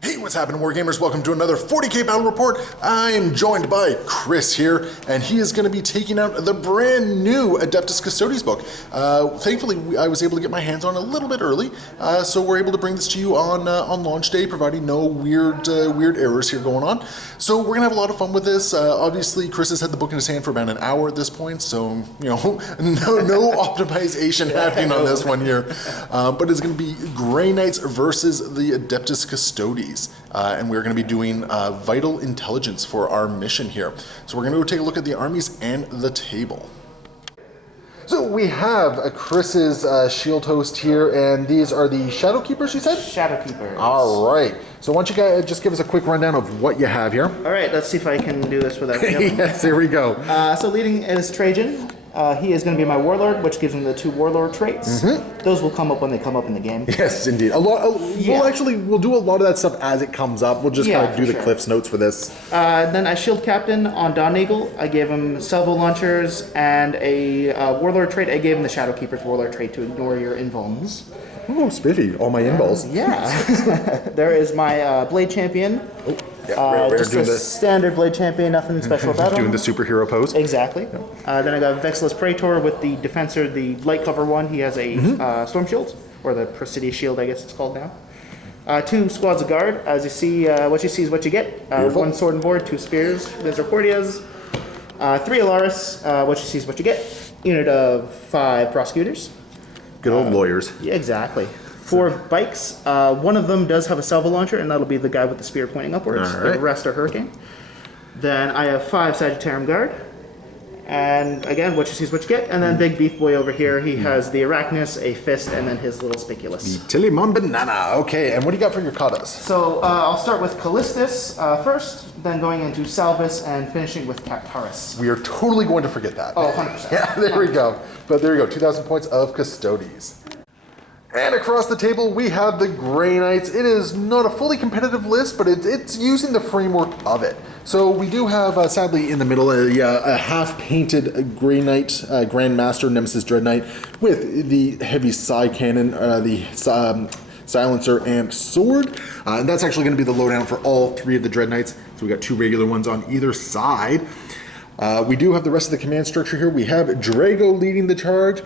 Hey, what's happening, Wargamers? Welcome to another 40k Battle Report. I am joined by Chris here, and he is going to be taking out the brand new Adeptus Custodes book. Thankfully, I was able to get my hands on a little bit early, so we're able to bring this to you on launch day, providing no weird errors here going on. So we're going to have a lot of fun with this. Obviously, Chris has had the book in his hand for about an hour at this point, so no optimization happening on this one here. But it's going to be Grey Knights versus the Adeptus Custodes. And we're going to be doing vital intelligence for our mission here. So we're going to go take a look at the armies and the table. So we have Chris's shield host here, and these are the Shadow Keepers, you said? Shadow Keepers. All right. So why don't you guys just give us a quick rundown of what you have here? All right, let's see if I can do this without jumping. Yes, here we go. So leading is Trajan. He is going to be my Warlord, which gives him the 2 Warlord traits. Those will come up when they come up in the game. Yes, indeed. We'll do a lot of that stuff as it comes up. We'll just kind of do the Cliff's Notes for this. Then I Shield Captain on Dawn Eagle. I gave him salvo launchers and a Warlord trait. I gave him the Shadow Keeper's Warlord trait to ignore your invulns. Oh, spiffy. All my invuls. Yeah. There is my Blade Champion. Oh. Yeah, we're just doing a standard Blade Champion, nothing special about him. Doing the superhero pose. Exactly. Then I got Vexilus Praetor with the Defensor, the light cover one. He has a Storm Shield, or the Presidio Shield, I guess it's called now. 2 Squads of Guard. As you see, what you see is what you get. 1 Sword and Board, 2 Spears, Misericordias. 3 Alaris. What you see is what you get. Unit of 5 Prosecutors. Good old lawyers. Yeah, exactly. 4 bikes. One of them does have a salvo launcher, and that'll be the guy with the spear pointing upwards. All right. The rest are Hurricane. Then I have 5 Sagittarium Guard. And again, what you see is what you get. And then Big Beef Boy over here, he has the Arachnus, a Fist, and then his little Spiculus. Telemann Banana. Okay, and what do you got for your katas? So I'll start with Callistus first, then going into Salvus, and finishing with Cactaris. We are totally going to forget that. Oh, 100%. Yeah, there we go. But there you go, 2,000 points of Custodes. And across the table, we have the Grey Knights. It is not a fully competitive list, but it's using the framework of it. So we do have, sadly, in the middle, a half-painted Grey Knight Grandmaster Nemesis Dread Knight with the heavy side cannon, the silencer, and sword. And that's actually going to be the lowdown for all 3 of the Dread Knights. So we got 2 regular ones on either side. We do have the rest of the command structure here. We have Drago leading the charge.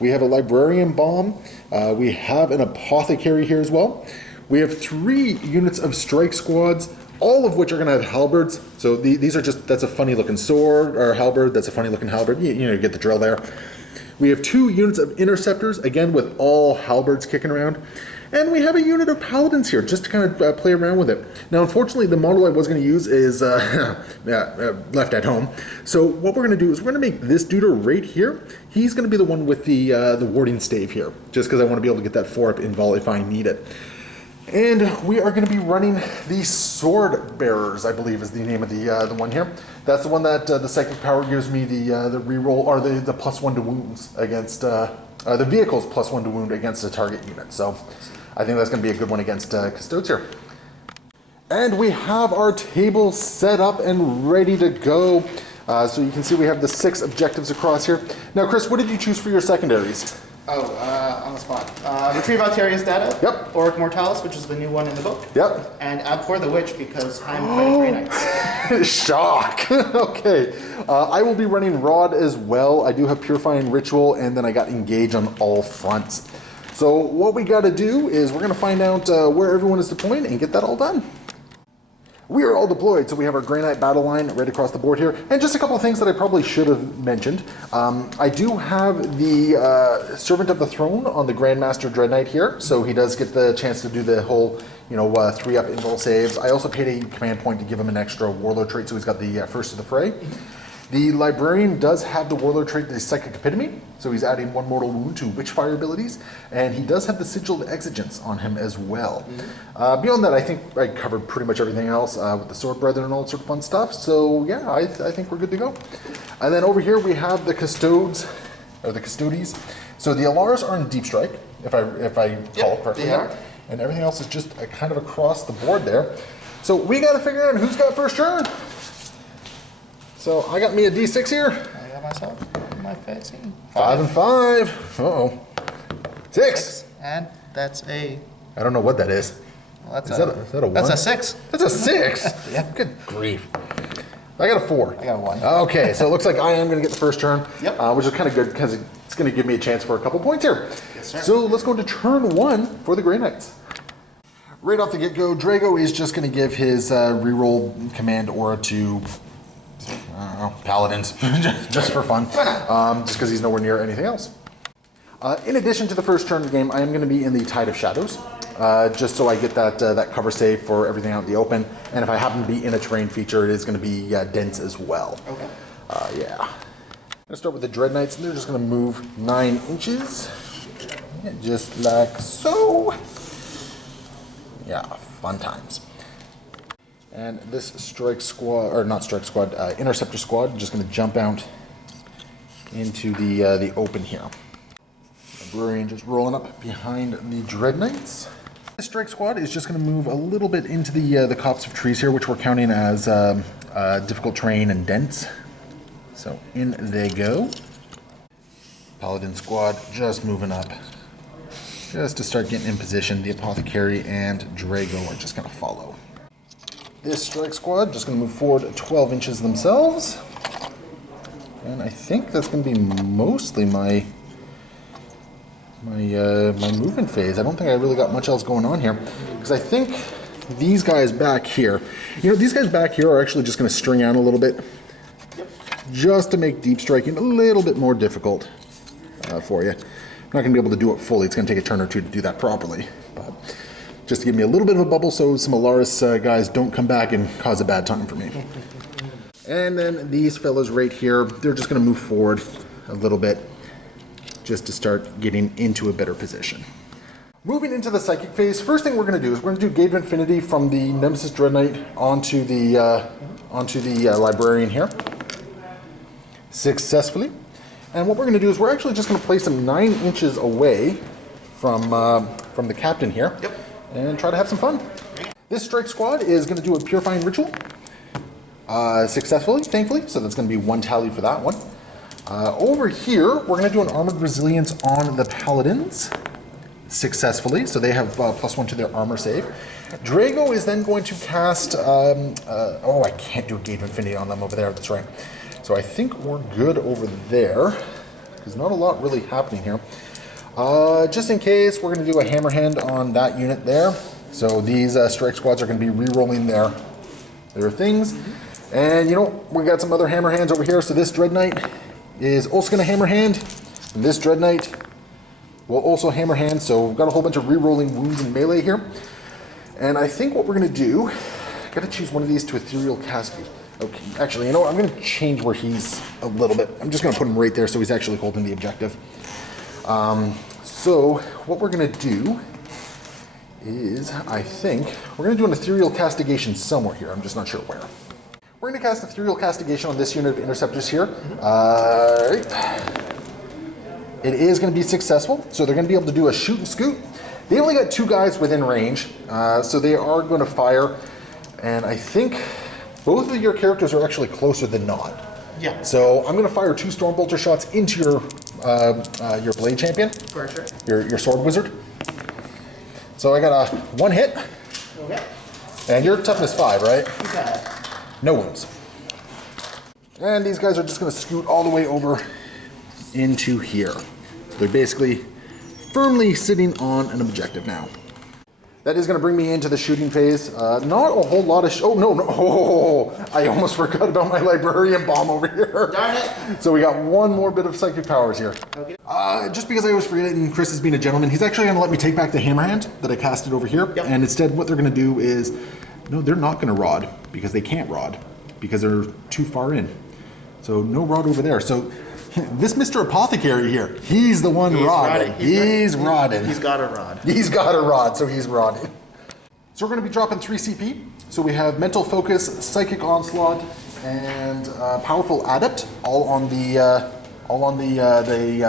We have a Librarian Bomb. We have an Apothecary here as well. We have 3 units of strike squads, all of which are going to have halberds. So these are that's a funny looking sword, or halberd, that's a funny looking halberd. You get the drill there. We have 2 units of interceptors, again with all halberds kicking around. And we have a unit of paladins here, just to kind of play around with it. Now, unfortunately, the model I was going to use is left at home. So what we're going to do is we're going to make this dude right here. He's going to be the one with the warding stave here, just because I want to be able to get that 4-up invul if I need it. And we are going to be running the Sword Bearers, I believe is the name of the one here. That's the one that the psychic power gives me the reroll, or the +1 to wounds against the vehicle's +1 to wound against a target unit. So I think that's going to be a good one against Custodes here. And we have our table set up and ready to go. So you can see we have the 6 objectives across here. Now, Chris, what did you choose for your secondaries? On the spot. Retrieve Altarius data. Yep. Auric Mortalis, which is the new one in the book. Yep. And Abhor the Witch, because I'm fighting Grey Knights. Shock. Okay. I will be running Rod as well. I do have Purifying Ritual, and then I got Engage on all fronts. So what we got to do is we're going to find out where everyone is deploying and get that all done. We are all deployed, so we have our Grey Knight battle line right across the board here. And just a couple of things that I probably should have mentioned. I do have the Servant of the Throne on the Grandmaster Dread Knight here, so he does get the chance to do the whole 3-up invul saves. I also paid a command point to give him an extra Warlord trait, so he's got the First to the Fray. The Librarian does have the Warlord trait, the Psychic Epitome, so he's adding 1 mortal wound to Witchfire abilities, and he does have the Sigiled Exigence on him as well. Beyond that, I think I covered pretty much everything else with the Sword Brethren and all sorts of fun stuff, so yeah, I think we're good to go. And then over here we have the Custodes, or the Custodes. So the Alaris are in Deep Strike, if I recall correctly. They are. And everything else is just kind of across the board there. So we got to figure out who's got first turn. So I got me a D6 here. I got myself my fancy. 5 and 5. Uh-oh. 6. And that's a... I don't know what that is. Well, Is that a 1? That's a 6. That's a 6? Yeah. Good grief. I got a 4. I got a 1. Okay, so it looks like I am going to get the first turn, Yep. which is kind of good because it's going to give me a chance for a couple points here. Yes, sir. So let's go into turn 1 for the Grey Knights. Right off the get-go, Drago is just going to give his reroll command aura to, I don't know, Paladins, just for fun, just because he's nowhere near anything else. In addition to the first turn of the game, I am going to be in the Tide of Shadows, just so I get that cover save for everything out in the open. And if I happen to be in a terrain feature, it is going to be dense as well. Okay. Yeah. I'm going to start with the Dread Knights, and they're just going to move 9 inches, just like so. Yeah, fun times. And this strike squad, or not strike squad, interceptor squad, just going to jump out into the open here. Librarian just rolling up behind the Dread Knights. The strike squad is just going to move a little bit into the copse of trees here, which we're counting as difficult terrain and dense. So in they go. Paladin squad just moving up, just to start getting in position. The Apothecary and Drago are just going to follow. This strike squad just going to move forward 12 inches themselves. And I think that's going to be mostly my movement phase. I don't think I really got much else going on here, because I think these guys back here, these guys back here are actually just going to string out a little bit, just to make deep striking a little bit more difficult for you. I'm not going to be able to do it fully. It's going to take a turn or two to do that properly, but just to give me a little bit of a bubble so some Alaris guys don't come back and cause a bad time for me. And then these fellas right here, they're just going to move forward a little bit, just to start getting into a better position. Moving into the Psychic phase, first thing we're going to do is we're going to do Gate of Infinity from the Nemesis Dread Knight onto the Librarian here, successfully. And what we're going to do is we're actually just going to place him 9 inches away from the captain here, and try to have some fun. This strike squad is going to do a Purifying Ritual successfully, thankfully, so that's going to be 1 tally for that one. Over here, we're going to do an Armored Resilience on the Paladins successfully, so they have +1 to their armor save. Drago is then going to cast, oh, I can't do a Gate of Infinity on them over there, that's right. So I think we're good over there. There's not a lot really happening here. Just in case, we're going to do a Hammerhand on that unit there. So these strike squads are going to be re-rolling their things. And we got some other Hammerhands over here, so this Dread Knight is also going to Hammerhand, and this Dread Knight will also Hammerhand, so we've got a whole bunch of re-rolling wounds in melee here. And I think what we're going to do, I've got to choose one of these to Ethereal Cascade. Okay, actually, what? I'm going to change where he's a little bit. I'm just going to put him right there so he's actually holding the objective. So what we're going to do is, I think, we're going to do an Ethereal Castigation somewhere here. I'm just not sure where. We're going to cast Ethereal Castigation on this unit of Interceptors here. It is going to be successful, so they're going to be able to do a shoot and scoot. They only got 2 guys within range, so they are going to fire, and I think both of your characters are actually closer than not. Yeah. So I'm going to fire 2 Stormbolter shots into your Blade Champion. For sure. Your Sword Wizard. So I got a 1 hit. Okay. And you're toughness 5, right? Okay. No wounds. And these guys are just going to scoot all the way over into here. So they're basically firmly sitting on an objective now. That is going to bring me into the shooting phase. Not a whole lot of... oh, no. Oh, I almost forgot about my Librarian Bomb over here. Darn it. So we got one more bit of Psychic Powers here. Okay. Just because I always forget it, and Chris is being a gentleman, he's actually going to let me take back the Hammerhand that I casted over here. Yep. And instead what they're going to do is... no, they're not going to rod, because they can't rod, because they're too far in. So no rod over there. So this Mr. Apothecary here, he's the one rodding. He's rodding. He's got a rod. He's got a rod, so he's rodding. So we're going to be dropping 3 CP. So we have Mental Focus, Psychic Onslaught, and Powerful Adept, all on the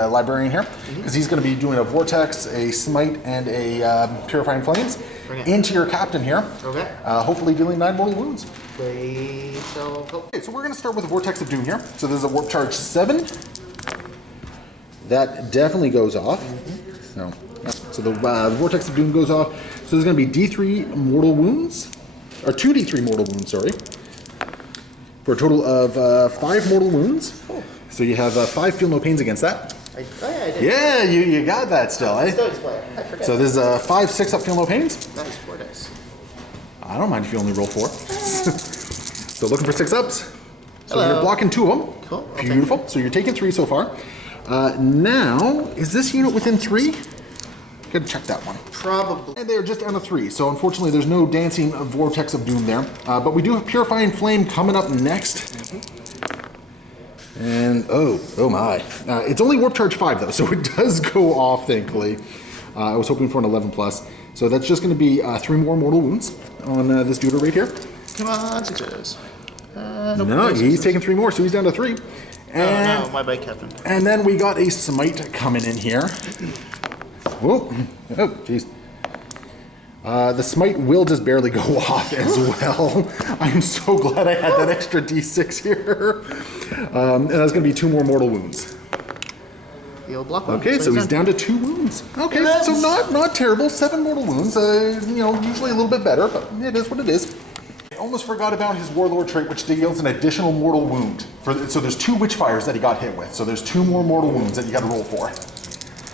Librarian here, because he's going to be doing a Vortex, a Smite, and a Purifying Flames into your Captain here. Okay. Hopefully dealing 9 mortal wounds. Okay, so we're going to start with a Vortex of Doom here. So there's a Warp Charge 7. That definitely goes off. So the Vortex of Doom goes off. So there's going to be D3 mortal wounds, or 2d3 mortal wounds, sorry, for a total of 5 mortal wounds. Oh. So you have 5 feel no pains against that. I did. Yeah, you got that still, eh? Custodes player. I forget. So there's 5 6-up feel no pains. That is 4 dice. I don't mind if you only roll 4. So looking for 6-ups. So Hello. you're blocking 2 of them. Cool. Beautiful. So you're taking 3 so far. Now, is this unit within 3? Gotta check that one. Probably. And they're just down to 3, so unfortunately there's no dancing Vortex of Doom there. But we do have Purifying Flame coming up next. And oh my. It's only Warp Charge 5 though, so it does go off, thankfully. I was hoping for an 11 plus. So that's just going to be 3 more mortal wounds on this dude right here. Come on, success. No, he's taking 3 more, so he's down to 3. And, no, my bike happened. And then we got a Smite coming in here. Whoa. Oh, jeez. The Smite will just barely go off as well. I'm so glad I had that extra D6 here. And that's going to be 2 more mortal wounds. You'll block one. Okay, so he's down to 2 wounds. Okay, so not terrible. 7 mortal wounds. You know, usually a little bit better, but it is what it is. I almost forgot about his Warlord trait, which deals an additional mortal wound. So there's 2 Witchfires that he got hit with. So there's 2 more mortal wounds that you got to roll for.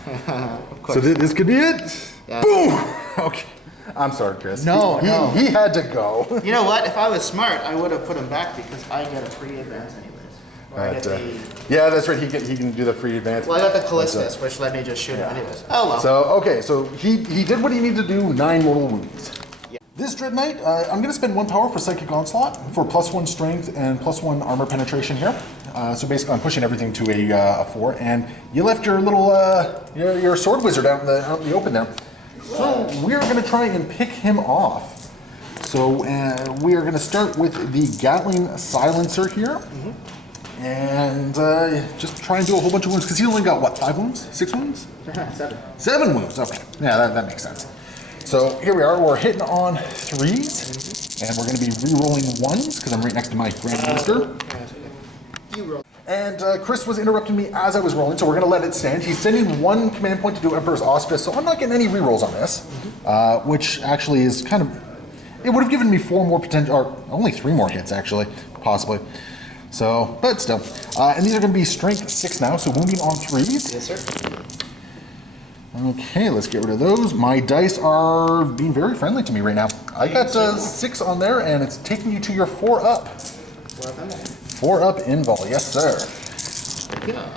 Of course. So this could be it. Yeah. Boom. Okay. I'm sorry, Chris. No. He had to go. You know what? If I was smart, I would have put him back because I get a free advance anyways. Or I get the... Yeah, that's right. He can do the free advance. Well, I got the Callistus, which let me just shoot him anyways. Oh well. So okay, so he did what he needed to do. 9 mortal wounds. Yeah. This Dread Knight, I'm going to spend 1 power for Psychic Onslaught for +1 strength and +1 armor penetration here. So basically, I'm pushing everything to a 4, and you left your little your sword wizard out in the open there. So we're going to try and pick him off. So we are going to start with the Gatling Silencer here, and just try and do a whole bunch of wounds because he only got what, 5 wounds, 6 wounds, 7. 7 wounds. Okay, yeah, that makes sense. So here we are. We're hitting on 3s, and we're going to be re-rolling 1s because I'm right next to my Grandmaster. You roll. And Chris was interrupting me as I was rolling, so we're going to let it stand. He's sending 1 command point to do Emperor's Auspice, so I'm not getting any rerolls on this, which actually is kind of... It would have given me 4 more potential, or only 3 more hits, actually, possibly. So, but still. And these are going to be Strength 6 now, so wounding on 3s. Yes, sir. Okay, let's get rid of those. My dice are being very friendly to me right now. I got 6 on there, and it's taking you to your 4 up. 4 up invul, yes sir. Yeah.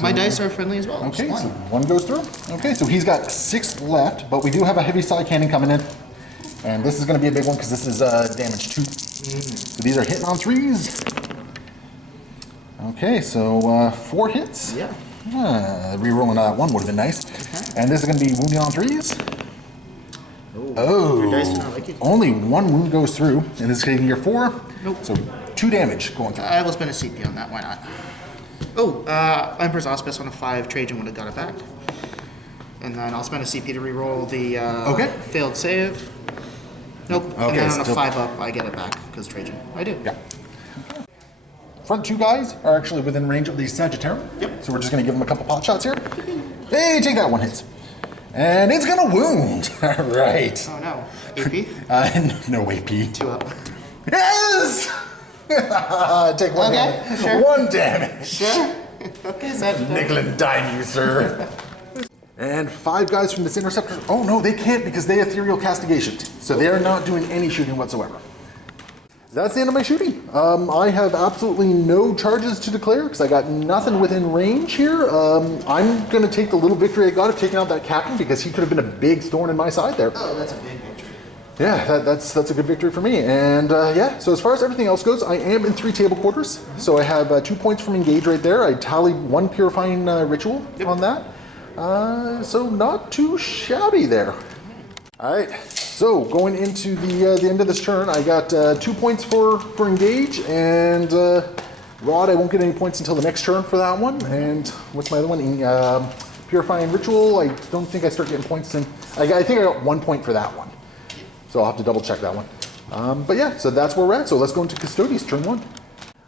My dice are friendly as well. Okay, so 1 goes through. Okay, so he's got 6 left, but we do have a heavy side cannon coming in. And this is going to be a big one because this is damage 2. So these are hitting on 3s. Okay, so 4 hits. Yeah. Rerolling that 1 would have been nice. And this is going to be wounding on 3s. Oh, Your dice do not like it. Only 1 wound goes through, and this is taking your 4. Nope. So 2 damage going through. I will spend a CP on that. Why not? Oh, Emperor's Auspice on a 5. Trajan would have got it back. And then I'll spend a CP to reroll the failed save. Nope. Okay, And then on a still- 5 up, I get it back because Trajan. I do. Yeah. Front 2 guys are actually within range of the Sagittarium. Yep. So we're just going to give them a couple pot shots here. Hey, take that 1 hit. And it's going to wound. Right. Oh no. AP? No AP. 2 up. Yes! Take 1 Okay, damage. sure. 1 damage. Sure. Okay, so Nickel and dime you, sir. And 5 guys from this Interceptor. Oh no, they can't because they ethereal castigation. So they are not doing any shooting whatsoever. That's the end of my shooting. I have absolutely no charges to declare because I got nothing within range here. I'm going to take the little victory I got of taking out that captain because he could have been a big thorn in my side there. Oh, that's a big victory. Yeah, that's a good victory for me. And yeah, so as far as everything else goes, I am in 3 table quarters. So I have 2 points from engage right there. I tallied 1 purifying ritual on that. So not too shabby there. All right, so going into the end of this turn, I got 2 points for engage, and Rod, I won't get any points until the next turn for that one. And what's my other one? Purifying Ritual, I don't think I start getting points. I think I got 1 point for that one. So I'll have to double check that one. But yeah, so that's where we're at. So let's go into Custodes, turn 1.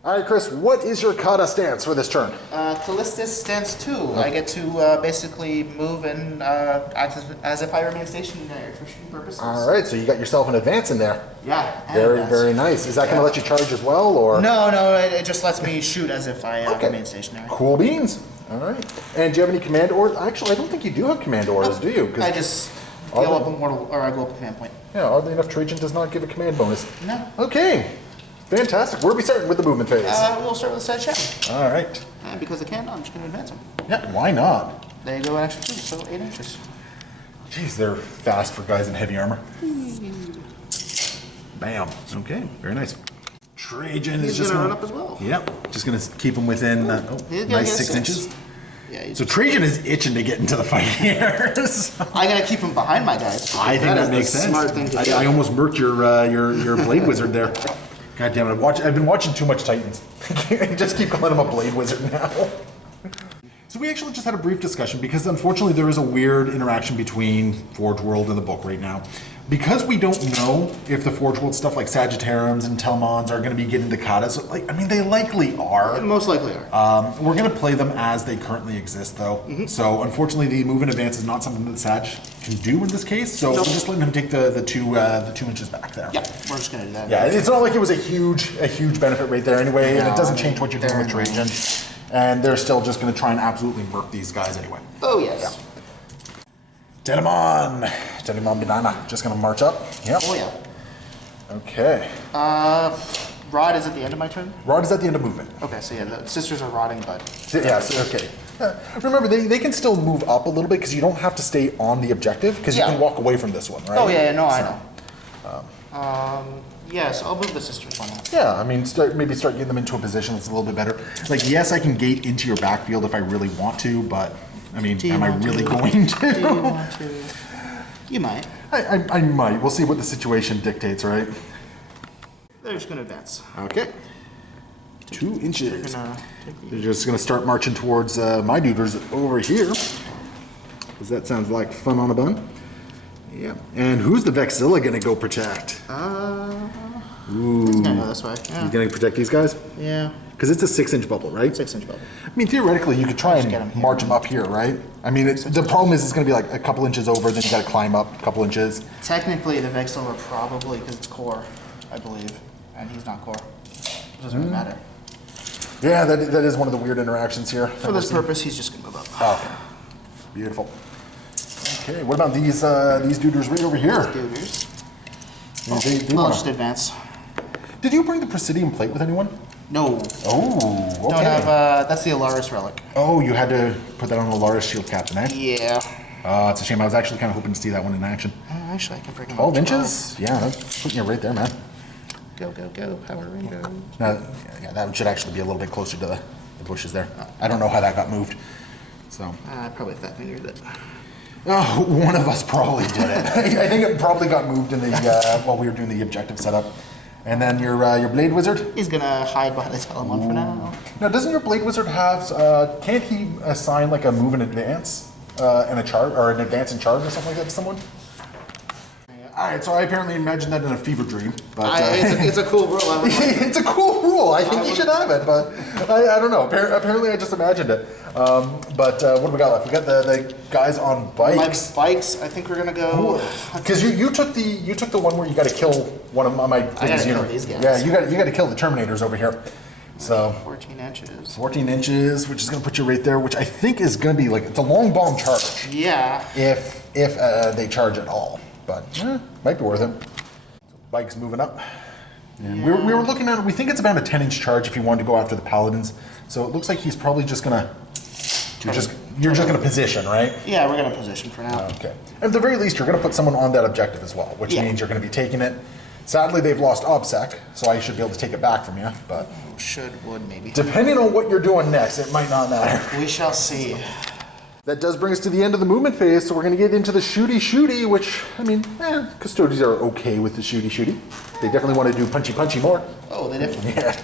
All right, Chris, what is your kata stance for this turn? Callistus stance 2. I get to basically move and act as if I remain stationary for shooting purposes. All right, so you got yourself an advance in there. Yeah. Very nice. Is that going to let you charge as well, or? No, it just lets me shoot as if I remain stationary. Cool beans. All right. And do you have any command orders? Actually, I don't think you do have command orders, do you? I just go up immortal, or I go up to command point. Yeah, oddly enough, Trajan does not give a command bonus. No. Okay. Fantastic. Where are we starting with the movement phase? We'll start with the side check. All right. And because I can, I'm just going to advance them. Yeah, why not? There you go, an extra 2, so 8 inches. Jeez, they're fast for guys in heavy armor. Bam. Okay, very nice. Trajan is He's just going to gonna run up as well. Yep, just gonna keep him within nice 6 inches. Yeah, So Trajan is itching to get into the fight here. I'm going to keep him behind my guys. I think that makes sense. Smart thing to do. I almost murked your blade wizard there. God damn it! I've been watching too much Titans. I just keep calling him a blade wizard now. So we actually just had a brief discussion because unfortunately there is a weird interaction between Forge World and the book right now. Because we don't know if the Forge World stuff like Sagittariums and Telemanns are going to be getting the katas. They likely are. Most likely are. We're going to play them as they currently exist, though. So unfortunately, the move in advance is not something that Sag can do in this case. So we're just letting him take the 2 inches back there. Yeah, we're just going to do that. Yeah, it's not like it was a huge benefit right there anyway, and it doesn't change what you're doing with Trajan. And they're still just going to try and absolutely murk these guys anyway. Oh, yes. Telemann Banana, just going to march up. Yep. Oh, yeah. Okay. Rod is at the end of my turn? Rod is at the end of movement. Okay, so yeah, the sisters are rotting, but... Yeah, so, okay. Remember, they can still move up a little bit because you don't have to stay on the objective because you can walk away from this one, right? Oh, yeah, no, I know. Yeah, so I'll move the sisters one up. Yeah, I mean, maybe start getting them into a position that's a little bit better. Like, yes, I can gate into your backfield if I really want to, but, I mean, am I really going to? Do you want to? You might. I might. We'll see what the situation dictates, right? They're just going to advance. Okay. 2 inches. They're They're just going to start marching towards my duders over here. Because that sounds like fun on a bun. Yeah. And who's the Vexilla going to go protect? Ooh. He's going to go this way. Yeah. He's going to protect these guys? Yeah. Because it's a 6-inch bubble, right? 6-inch bubble. I mean, theoretically, you could try get 'em and here. march them up here, right? I mean, the problem is it's going to be like a couple inches over, then you got to climb up a couple inches. Technically, the Vexil are probably, because it's core, I believe. And he's not core. It doesn't really matter. Yeah, that is one of the weird interactions here. For this purpose, he's just going to move up. Oh, okay. Beautiful. Okay, what about these duders right over here? Duders. They I'll wanna- just advance. Did you bring the Presidium plate with anyone? No. Oh, okay. Don't have, that's the Alaris Relic. Oh, you had to put that on the Alaris shield captain, eh? Yeah. It's a shame. I was actually kind of hoping to see that one in action. Actually, I can bring him 12 up. inches? Yeah, that's putting you right there, man. Go, Power Rainbow. Now, yeah, that should actually be a little bit closer to the bushes there. I don't know how that got moved. So. I probably fat fingered it. Oh, one of us probably did it. I think it probably got moved in the while we were doing the objective setup. And then your Blade Wizard? He's gonna hide behind the Telemann for now. Now, doesn't your Blade Wizard have, can't he assign like a move in advance and a charge, or an advance and charge or something like that to someone? Alright, so I apparently imagined that in a fever dream. But It's a cool rule. it's a cool rule. I think you should have it, but I don't know. Apparently I just imagined it. But what do we got left? We got the guys on bikes. My bikes, I think we're gonna go. Because you took the one where you got to kill one of my biggest kill unit. these guys. Yeah, you got to kill the Terminators over here. So 14 inches. 14 inches, which is going to put you right there, which I think is going to be like, it's a long bomb charge. Yeah. If they charge at all, but might be worth it. Bike's moving up. And we were looking at it. We think it's about a 10-inch charge if you wanted to go after the Paladins. So it looks like he's probably just going to. You're just going to position, right? Yeah, we're gonna position for now. Okay. At the very least, you're going to put someone on that objective as well, which means you're going to be taking it. Sadly, they've lost OBSEC, so I should be able to take it back from you. But Would maybe. depending on what you're doing next, it might not matter. We shall see. That does bring us to the end of the movement phase, so we're going to get into the shooty, which, I mean, Custodes are okay with the shooty. They definitely want to do punchy more. Oh, they definitely. Yeah.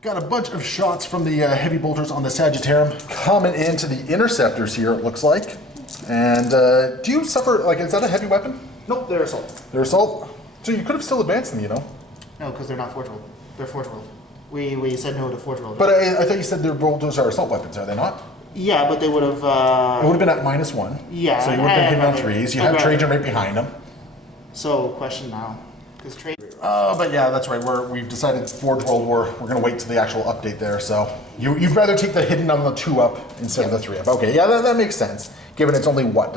Got a bunch of shots from the heavy bolters on the Sagittarium coming into the Interceptors here, it looks like. And do you suffer, like, is that a heavy weapon? Nope, they're assault. Their assault? So you could have still advanced them, you know? No, because they're not Forge World. They're Forge World. We said no to forge welders. But I thought you said their bolters are assault weapons, are they not? Yeah, but they would have. It would have been at -1. Yeah. So you would have been hitting on 3s. You had Trajan right behind them. So, question now. Because Trajan. But yeah, that's right. We've decided Forge World War. We're going to wait till the actual update there. So you'd rather take the hidden on the 2-up instead of the 3-up. Okay, yeah, that makes sense. Given it's only, what,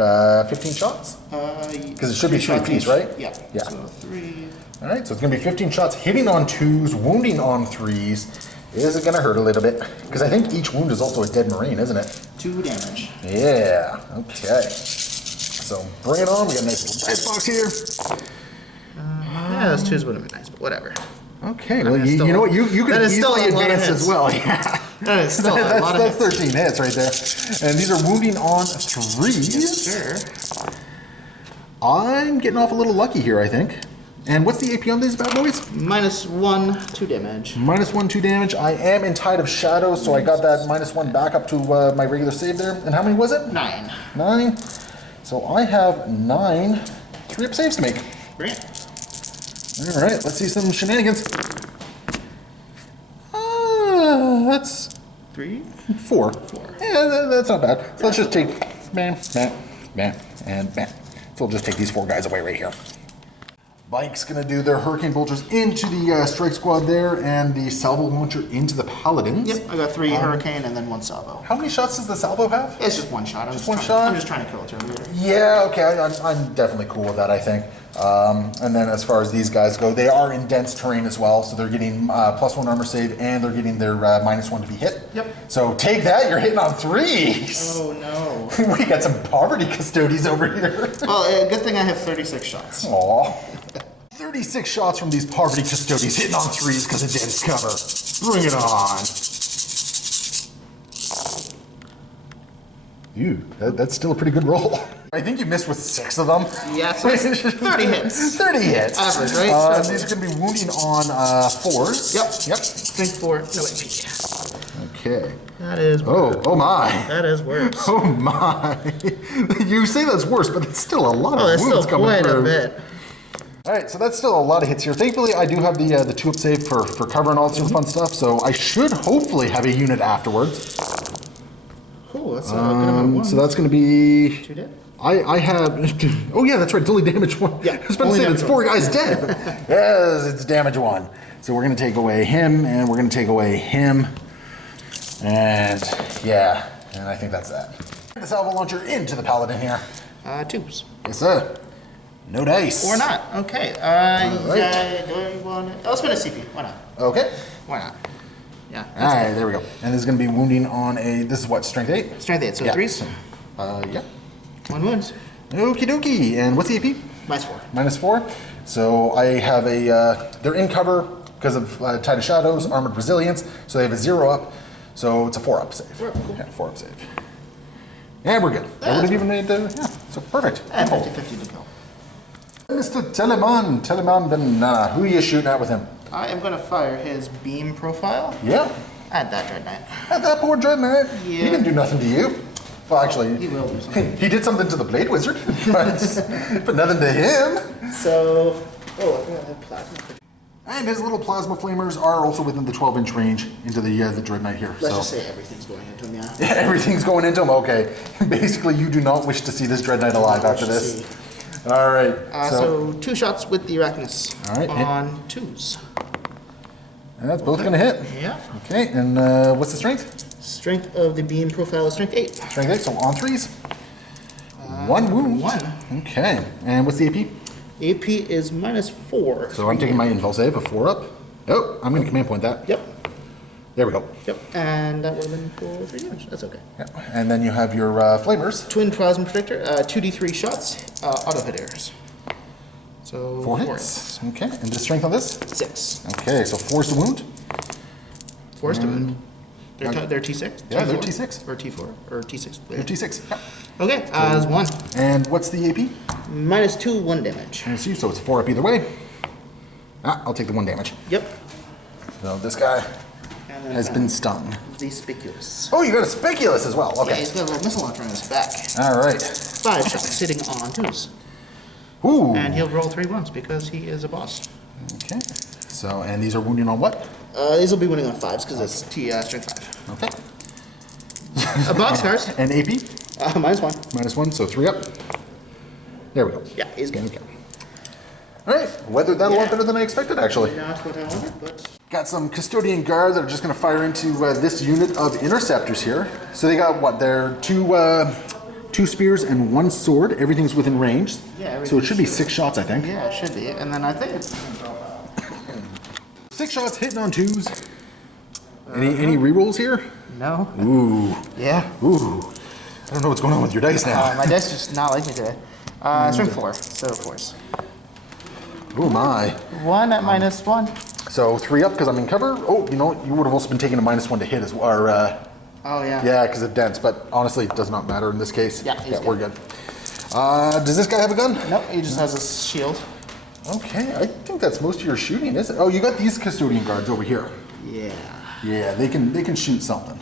15 shots? Because it should be 3 apiece, right? Yeah. Yeah. So 3. All right, so it's going to be 15 shots, hitting on 2s, wounding on 3s. Is it going to hurt a little bit? Because I think each wound is also a dead Marine, isn't it? 2 damage. Yeah, okay. So bring it on. We got a nice little dice box here. Yeah, those 2s would have been nice, but whatever. Okay, well, you know what? You could easily advance as well. Yeah. That is still a lot of That's hits. 13 hits right there. And these are wounding on 3s. Yes, sir. I'm getting off a little lucky here, I think. And what's the AP on these bad boys? -1, 2 damage. -1, 2 damage. I am in Tide of Shadows, so I got that -1 back up to my regular save there. And how many was it? 9. 9. So I have 9 3-up saves to make. Great. All right, let's see some shenanigans. That's 3. 4. Yeah, that's not bad. So let's just take bam, bam, bam, and bam. So we'll just take these 4 guys away right here. Bike's gonna do their Hurricane Bolters into the Strike Squad there, and the Salvo Launcher into the Paladins. Yep, I got 3 Hurricane and then 1 salvo. How many shots does the Salvo have? It's just 1 shot. Just one shot? I'm just trying to kill a Terminator. Yeah, okay, I'm definitely cool with that, I think. And then as far as these guys go, they are in dense terrain as well, so they're getting +1 armor save, and they're getting their -1 to be hit. Yep. So take that, you're hitting on 3s. Oh no. We got some poverty custodies over here. Well, good thing I have 36 shots. Aw. 36 shots from these poverty custodies hitting on 3s because of dense cover. Bring it on. Ew, that's still a pretty good roll. I think you missed with 6 of them. Yeah, so it's 30 hits. 30 hits. Average, right? These are going to be wounding on 4s. Yep. Yep. Strength 4, no AP. Okay. That is worse. Oh my. That is worse. Oh my. You say that's worse, but it's still a lot Oh, of that's wounds still coming quite through. a bit. All right, so that's still a lot of hits here. Thankfully, I do have the 2-up save for cover and all that sort of fun stuff, so I should hopefully have a unit afterwards. Cool, that's a good amount of ones. So that's going to be... 2 dead? I have... Oh yeah, that's right, it's only damage 1. Yeah, I was about to only say, it's damage 4 guys dead. Yes, it's damage 1. So we're going to take away him, and we're going to take away him. And yeah, and I think that's that. The Salvo Launcher into the Paladin here. 2s. Yes, sir. No dice. Or not. Okay. right. Do I want to... I'll spend a CP. Why not? Okay. Why not? Yeah. All right, there we go. And this is going to be wounding on a... This is what, Strength 8? Strength 8, so Yeah. 3s. Yeah. 1 wounds. Okie dokie. And what's the AP? -4. -4. So I have a... they're in cover because of Tide of Shadows, Armored Resilience. So they have a 0-up. So it's a 4-up save. 4-up, cool. Yeah, 4-up save. Yeah, we're good. I would have even made the... Yeah, so perfect. And Oh. 50-50 to kill. Mr. Telemann Banana. Who are you shooting at with him? I am going to fire his beam profile Yeah. at that Dread Knight. At that poor Dread Knight. Yeah. He didn't do nothing to you. Well, actually, He will do something. he did something to the Blade Wizard, but nothing to him. So... Oh, I forgot I have plasma. And his little plasma flamers are also within the 12-inch range into the Dread Knight here. Let's so. just say everything's going into him, yeah. Yeah, everything's going into him. Okay. Basically, you do not wish to see this Dread Knight alive after this. All right. So 2 shots with the Arachnus All right, hit. on 2s. And that's both going to hit. Yeah. Okay, and what's the strength? Strength of the beam profile is strength 8. Strength 8, so on 3s. 1 wound. 1. Okay, and what's the AP? AP is -4. So I'm taking my info save, a 4-up. Oh, I'm going to command point that. Yep. There we go. Yep. And that would have been for 3 damage. That's okay. Yeah. And then you have your flamers. Twin Plasma Protector, 2d3 shots, auto hit errors. So 4 hits. Okay, and the strength on this? 6. Okay, so 4's the wound. 4 is to wound. They're T6? Yeah, they're T4? T6. Or T4? Or T6. They're T6. Yeah. Okay, it's 1. And what's the AP? -2, 1 damage. So it's a 4-up either way. I'll take the 1 damage. Yep. So this guy And then has been stung. the Spiculous. Oh, you got a Speculous as well. Yeah, Okay. he's got a little missile launcher on his back. All right. 5 shots sitting on 2s. Ooh. And he'll roll 3 ones because he is a boss. Okay. So, and these are wounding on what? These will be winning on 5s because it's strength 5. Okay. A boxcars. And AP? -1. -1, so 3 up. There we go. Yeah, he's good. Okay. All right, weathered that a lot better than I expected, actually. Not what I wanted, but... Got some Custodian Guard that are just going to fire into this unit of Interceptors here. So they got, what, they're two spears and 1 sword. Everything's within range. Yeah, so it should be 6 shots, I think. Yeah, it should be. And then I think it's... 6 shots hitting on 2s. Any rerolls here? No. Ooh. Yeah. Ooh. I don't know what's going on with your dice now. My dice just not like me today. Strength 4, so 4s. Oh my. 1 at -1. So 3 up because I'm in cover. Oh, you know what? You would have also been taking a -1 to hit as well. Or, oh yeah. yeah, because of dents. But honestly, it does not matter in this case. Yeah, we're good. Does this guy have a gun? Nope, he just has a shield. Okay, I think that's most of your shooting, is it? Oh, you got these Custodian Guards over here. Yeah. Yeah, they can shoot something.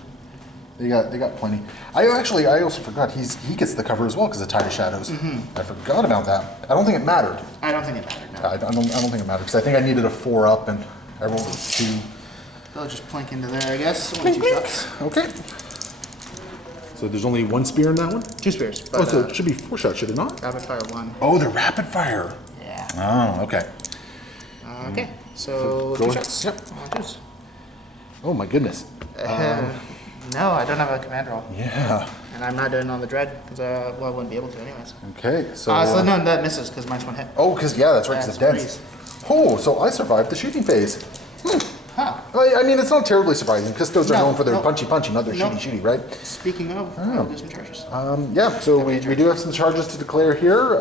They got plenty. I also forgot he gets the cover as well because of Tide of Shadows. I forgot about that. I don't think it mattered. I don't think it mattered. No. I don't think it mattered because I think I needed a 4 up and I rolled a 2. They'll just plink into there, I guess. Only 2 shots. Okay. So there's only 1 spear in that one? 2 spears. But, Oh, so it should be 4 shots, should it not? rapid fire 1. Oh, they're rapid fire. Yeah. Oh, okay. Okay. So go 2 ahead. shots. Yep. On 2s. Oh my goodness. No, I don't have a command roll. Yeah. And I'm not doing it on the dread because I wouldn't be able to anyways. Okay, so. So no, that misses because mine's 1 hit. Oh, because that's right, because Yeah, of dents. Oh, so I survived the shooting phase. Huh. I mean, it's not terribly surprising. Custodes are No, known for their no. punchy, not their No. shooty, right? Speaking of, I'll do some charges. Yeah, so we do have some charges to declare here.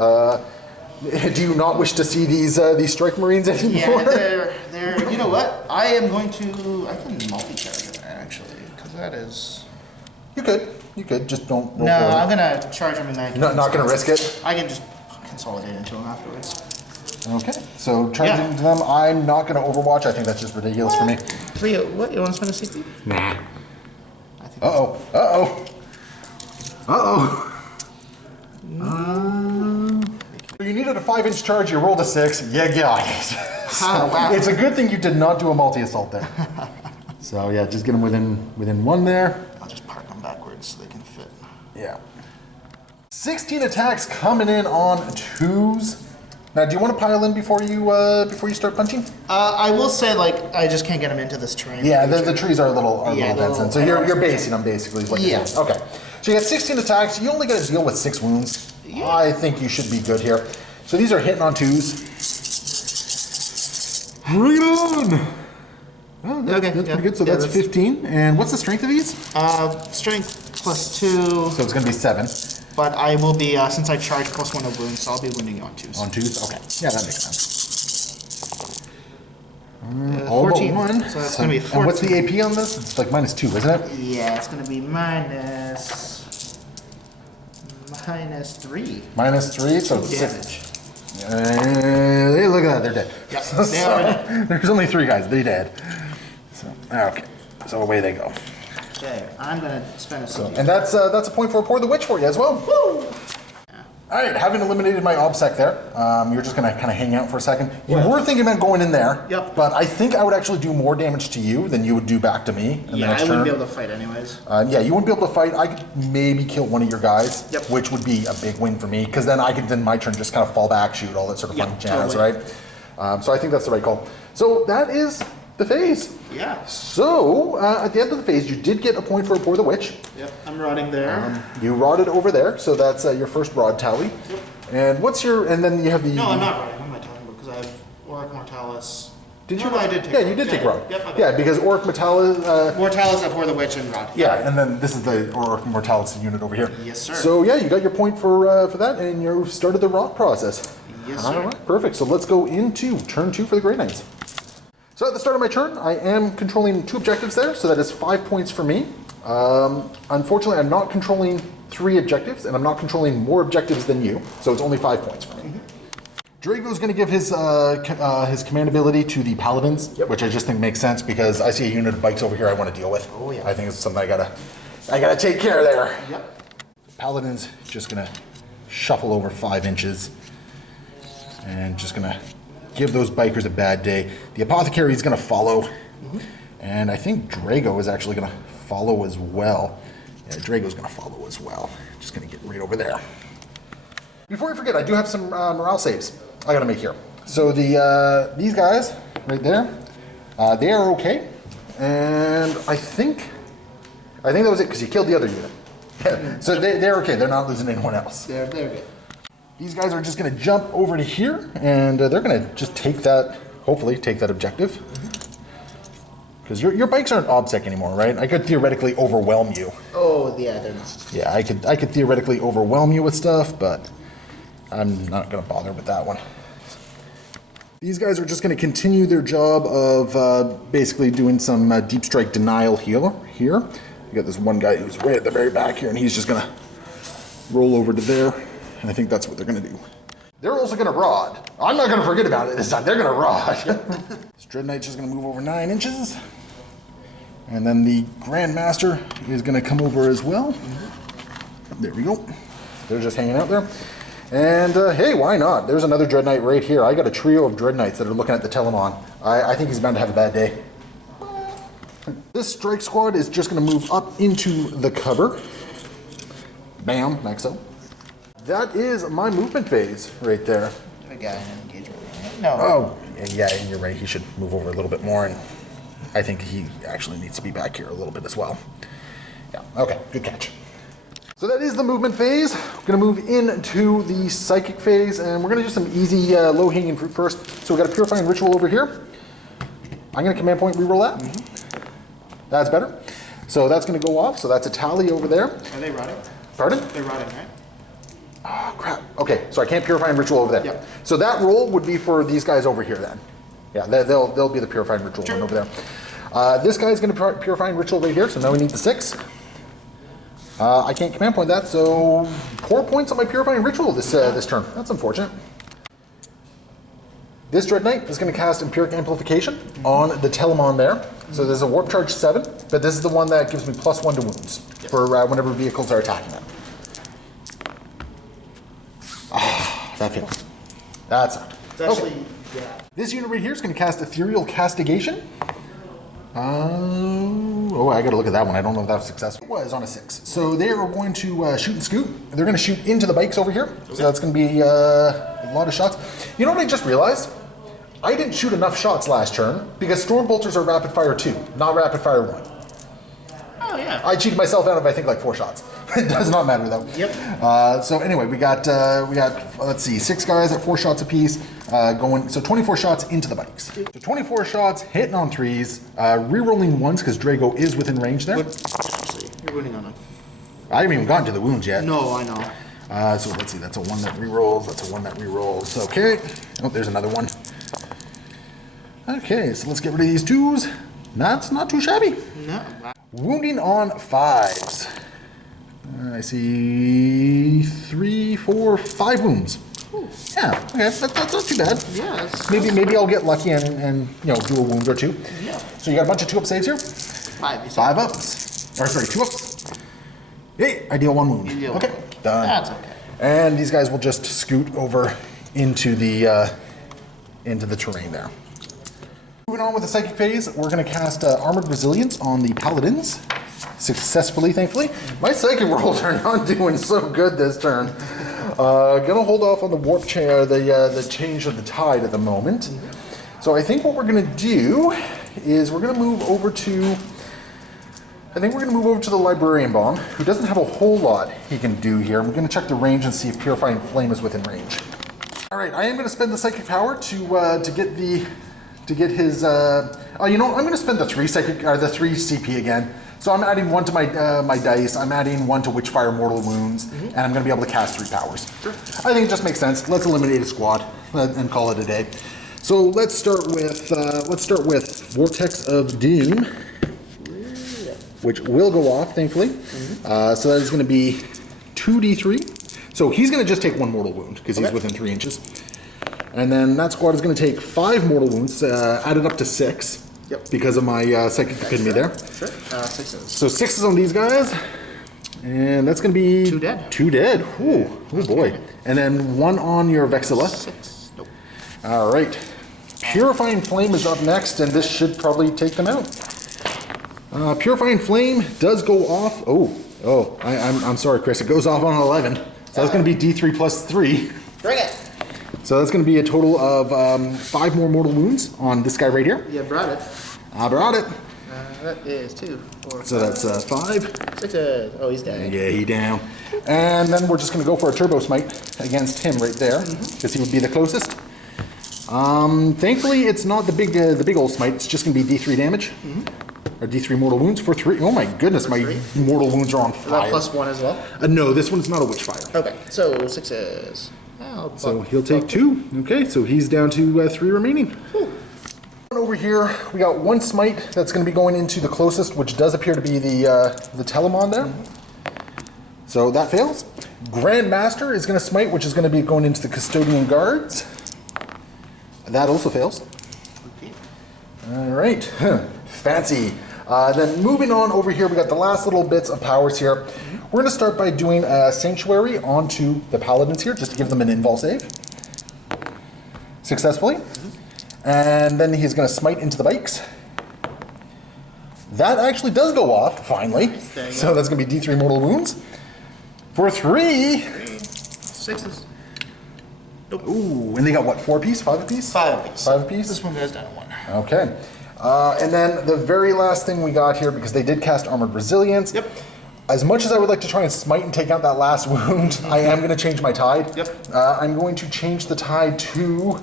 Do you not wish to see these strike marines anymore? Yeah, they're. You know what? I can multi-charge it actually because that is. You could, just don't. No, I'm gonna charge them and then. Not gonna risk it. I can just consolidate into them afterwards. Okay, so charging Yeah. into them, I'm not gonna Overwatch. I think that's just ridiculous for me. 3. What? You want to spend a 60? Nah. I think. You needed a 5-inch charge, you rolled a 6, you got it. Wow. It's a good thing you did not do a multi-assault there. So yeah, just get them within 1 there. I'll just park them backwards so they can fit. Yeah. 16 attacks coming in on 2s. Now, do you want to pile in before you start punching? I will say, I just can't get them into this terrain. Yeah, the trees are a little Yeah, dense in, so you're basing them basically. Is what you're doing. Okay. So you got 16 attacks. You only got to deal with 6 wounds. Yeah. I think you should be good here. So these are hitting on 2s. Bring it on! Oh, that's pretty good. So that's 15. And what's the strength of these? Strength +2. So it's going to be 7. But I will be, since I charge +1 of wounds, so I'll be wounding you on 2s. On 2s? Okay. Yeah, that makes sense. All 14. but 1. So it's going to be 14. And what's the AP on this? It's like -2, isn't it? Yeah, it's going to be -3. -3, so it's 6. Damage. Hey, look at that, they're dead. Yep, So, they are dead. there's only 3 guys, they're dead. So, okay, so away they go. Okay, I'm going to spend a 60. And that's a point for a Pour the Witch for you as well. Woo! All right, having eliminated my OBSEC there, you're just going to kind of hang out for a second. You were thinking about going in there, Yep. but I think I would actually do more damage to you than you would do back to me in the Yeah, next I wouldn't turn. be able to fight anyways. Yeah, you wouldn't be able to fight. I could maybe kill one of your guys, Yep. which would be a big win for me, because then I could, my turn, just kind of fall back, shoot, all that sort of fun Yep, jazz, totally. right? So I think that's the right call. So that is the phase. Yeah. So at the end of the phase, you did get a point for a Pour the Witch. Yep, I'm rotting there. You rotted over there, so that's your first rod tally. Yep. And what's your, and then you have the... No, I'm not rotting. What am I talking about? Because I have Auric Mortalis. Did you? No, I did take Yeah, rod. you did take rod. Yep, I did. Yeah, because Auric Mortalis... Mortalis, I pour the witch, and rod. Yeah, and then this is the Auric Mortalis unit over here. Yes, sir. So yeah, you got your point for that, and you started the rot process. Yes, sir. All right, perfect. So let's go into turn 2 for the Grey Knights. So at the start of my turn, I am controlling 2 objectives there, so that is 5 points for me. Unfortunately, I'm not controlling 3 objectives, and I'm not controlling more objectives than you, so it's only 5 points for me. Drago's going to give his command ability to the Paladins, which I just think makes sense because I see a unit of bikes over here I want to deal with. Oh, yeah. I think it's something I gotta take care of there. Yep. Paladin's just gonna shuffle over 5 inches and just gonna give those bikers a bad day. The Apothecary is gonna follow. And I think Drago is actually going to follow as well. Yeah, Drago's going to follow as well. Just going to get right over there. Before I forget, I do have some morale saves I got to make here. So these guys right there, they are okay. And I think that was it because you killed the other unit. Yeah, so they're okay. They're not losing anyone else. They're good. These guys are just going to jump over to here, and they're going to just take that, hopefully take that objective. Because your bikes aren't OBSEC anymore, right? I could theoretically overwhelm you. Oh, yeah, they're not. Yeah, I could theoretically overwhelm you with stuff, but I'm not going to bother with that one. These guys are just going to continue their job of basically doing some deep strike denial here. You got this one guy who's right at the very back here, and he's just going to roll over to there, and I think that's what they're going to do. They're also going to rod. I'm not going to forget about it this time. They're going to rod. This Dread Knight's just going to move over 9 inches. And then the Grandmaster is going to come over as well. There we go. They're just hanging out there. And hey, why not? There's another Dread Knight right here. I got a trio of Dread Knights that are looking at the Telemann. I think he's bound to have a bad day. This strike squad is just going to move up into the cover. Bam, like so. That is my movement phase right there. A guy in engagement. No. Oh, yeah, and you're right. He should move over a little bit more, and I think he actually needs to be back here a little bit as well. Yeah, okay, good catch. So that is the movement phase. We're going to move into the psychic phase, and we're going to do some easy low-hanging fruit first. So we've got a Purifying Ritual over here. I'm going to command point reroll that. That's better. So that's going to go off, so that's a tally over there. Are they rotting? Pardon? They're rotting, right? Oh, crap. Okay, so I can't Purifying Ritual over there. Yep. So that roll would be for these guys over here then. Yeah, they'll be the Purifying Ritual one over there. This guy's going to Purifying Ritual right here, so now we need the 6. I can't command point that, so 4 points on my Purifying Ritual this turn. That's unfortunate. This Dread Knight is going to cast Empiric Amplification on the Telemann there. So there's a Warp Charge 7, but this is the one that gives me +1 to wounds for whenever vehicles are attacking them. Ah, that feels. That's it. It's actually, yeah. This unit right here is going to cast Ethereal Castigation. Oh, I gotta look at that one. I don't know if that was successful. It was on a 6. So they are going to shoot and scoot. They're going to shoot into the bikes over here. So that's going to be a lot of shots. You know what I just realized? I didn't shoot enough shots last turn because Storm Bolters are rapid fire 2, not rapid fire 1. Oh, yeah. I cheated myself out of I think like 4 shots. It does not matter though. Yep. So anyway, we got let's see, 6 guys at 4 shots apiece, going so 24 shots into the bikes. So 24 shots hitting on 3s, re-rolling 1s because Drago is within range there. Actually, you're winning on it. I haven't even gotten to the wounds yet. No, I know. So let's see, that's a 1 that re-rolls. That's a 1 that re-rolls. Okay. Oh, there's another one. Okay, so let's get rid of these 2s. That's not too shabby. No. Wounding on 5s. I see 3, 4, 5 wounds. Ooh. Yeah, okay, that's not too bad. Yeah. Maybe I'll get lucky and you know do a wound or 2. Yeah. So you got a bunch of 2-up saves here. 5. 5 ups. Or sorry, 2 ups. Hey, I deal 1 wound. Okay, done. That's okay. And these guys will just scoot over into the terrain there. Moving on with the psychic phase, we're going to cast Armored Resilience on the Paladins. Successfully, thankfully. My psychic rolls are not doing so good this turn. Gonna hold off on the warp the change of the tide at the moment. So I think what we're gonna do is we're gonna move over to. I think we're gonna move over to the Librarian Bomb, who doesn't have a whole lot he can do here. We're gonna check the range and see if Purifying Flame is within range. All right, I am gonna spend the psychic power to get his. You know, I'm gonna spend the 3 CP again. So I'm adding 1 to my dice, I'm adding 1 to Witchfire Mortal Wounds, and I'm going to be able to cast 3 powers. Sure. I think it just makes sense. Let's eliminate a squad and call it a day. So let's start with Vortex of Doom, which will go off, thankfully. So that is going to be 2d3. So he's going to just take 1 mortal wound because he's within 3 inches. And then that squad is going to take 5 mortal wounds, added up to 6. Yep. Because of my psychic epitome there. Sure. 6s. So 6s on these guys. And that's going to be 2 dead. 2 dead. Ooh, oh boy. And then 1 on your Vexilla. 6. Nope. All right. Purifying Flame is up next, and this should probably take them out. Purifying Flame does go off. I'm sorry, Chris. It goes off on 11. So that's going to be D3 plus 3. Bring it. So that's going to be a total of 5 more mortal wounds on this guy right here. You brought it. I brought it. That is 2, 4, So that's 5. 6. Oh, he's dead. Yeah, he down. And then we're just going to go for a Turbo Smite against him right there, because he would be the closest. Thankfully, it's not the big old smite. It's just going to be D3 damage. Or D3 mortal wounds for 3. Oh my goodness, my mortal wounds are on fire. Is that plus 1 as well? No, this one's not a Witchfire. Okay, so 6s. So he'll take 2. Okay, so he's down to 3 remaining. Over here, we got 1 smite that's going to be going into the closest, which does appear to be the Telemann there. So that fails. Grandmaster is going to smite, which is going to be going into the Custodian Guards. That also fails. Okay. All right, fancy. Then moving on over here, we got the last little bits of powers here. We're going to start by doing a Sanctuary onto the Paladins here, just to give them an invul save. Successfully. And then he's going to smite into the bikes. That actually does go off, finally. So that's going to be D3 mortal wounds. For 3. 6s. Nope. Ooh, and they got what, 4 apiece? 5 apiece? 5 apiece. 5 apiece? This one goes down to 1. Okay. And then the very last thing we got here, because they did cast Armored Resilience. Yep. As much as I would like to try and smite and take out that last wound, I am going to change my tide. Yep. I'm going to change the tide to...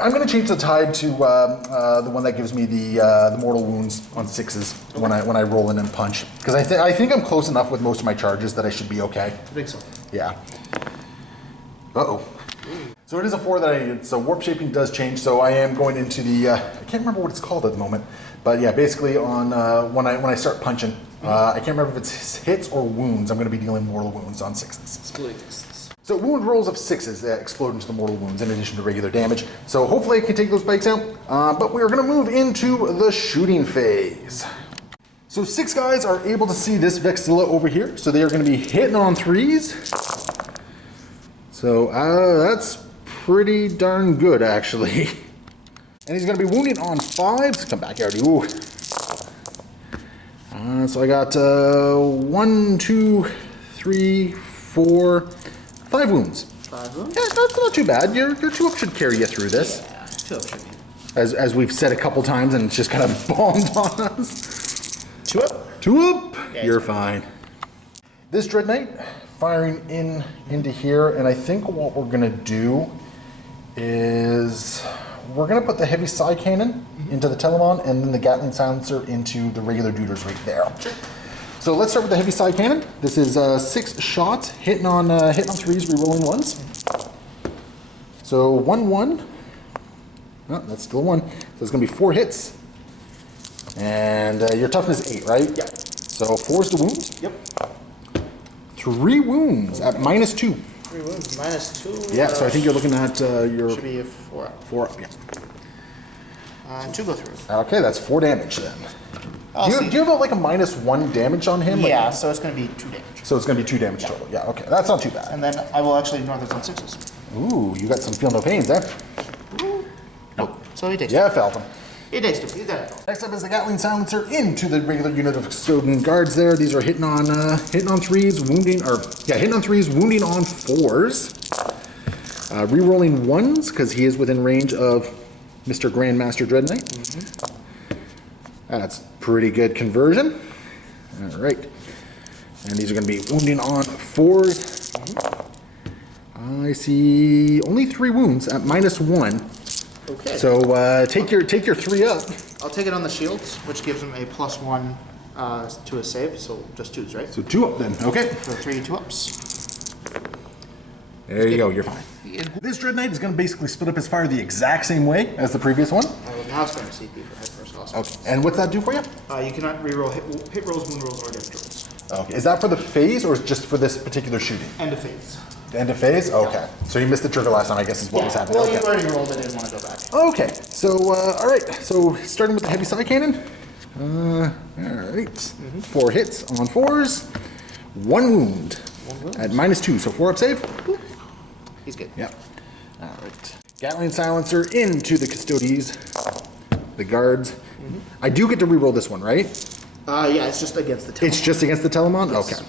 I'm going to change the tide to the one that gives me the mortal wounds on 6s when I roll in and punch, because I think I'm close enough with most of my charges that I should be okay. I think so. Yeah. Uh-oh. So it is a 4 that I needed. So warp shaping does change. So I am going into the I can't remember what it's called at the moment, but yeah, basically on when I start punching, I can't remember if it's hits or wounds. I'm going to be dealing mortal wounds on 6s. So wound rolls of 6s that explode into the mortal wounds in addition to regular damage. So hopefully I can take those bikes out. But we're going to move into the shooting phase. So 6 guys are able to see this Vexilla over here. So they are going to be hitting on 3s. So that's pretty darn good, actually. And he's going to be wounding on 5s. Come back here, Ooh. So I got 1, 2, 3, 4, 5 wounds. 5 wounds? Yeah, that's not too bad. Your 2-up should carry you through this. Yeah, 2-up should be. As we've said a couple times, and it's just kind of bombed on us. 2-up? 2-up? Yeah, you're fine. This Dread Knight firing into here, and I think what we're gonna do is we're gonna put the heavy side cannon into the Telemann, and then the Gatling Silencer into the regular duders right there. Sure. So let's start with the heavy side cannon. This is 6 shots, hitting on 3s, rerolling 1s. So 1, 1. Oh, that's still 1. So it's gonna be 4 hits. And your toughness 8, right? Yeah. So 4 is the wound. Yep. 3 wounds at -2. 3 wounds, -2. Yeah, so I think you're looking at your... Should be a 4-up. 4 up, yeah. 2 go through. Okay, that's 4 damage then. Do you have like a -1 damage on him? Yeah, Like, so it's going to be 2 damage. so it's going to be 2 damage total. Yeah, okay. That's not too bad. And then I will actually ignore those on 6s. Ooh, you got some feel no pains there. Nope. So he takes Yeah, felt him. He takes 2. He's dead. Next up is the Gatling Silencer into the regular unit of Custodian Guards there. These are hitting on 3s, wounding, hitting on 3s, wounding on 4s. Rerolling 1s, because he is within range of Mr. Grandmaster Dread Knight. That's pretty good conversion. All right. And these are going to be wounding on 4s. I see only 3 wounds at -1. Okay. So take your 3 up. I'll take it on the shields, which gives him a +1 to a save, so just 2s, right? So 2 up then. Okay. So 3 2-ups. There you go. You're fine. This Dread Knight is going to basically split up his fire the exact same way as the previous one. I will now spend a CP for head first also. Okay. And what's that do for you? You cannot reroll hit rolls, wound rolls, or damage rolls. Okay. Is that for the phase or just for this particular shooting? End of phase. End of phase? Okay. So you missed the trigger last time, I guess is what was happening. Well, Okay. you already rolled. I didn't want to go back. Okay. So, all right. So starting with the heavy side cannon. All right. 4 hits on 4s. 1 wound at -2. So 4 up save. He's good. Yep. All right. Gatling Silencer into the Custodes, the guards. I do get to reroll this one, right? Yeah, it's just against the Telemann. It's just against the Telemann? Yes. Okay.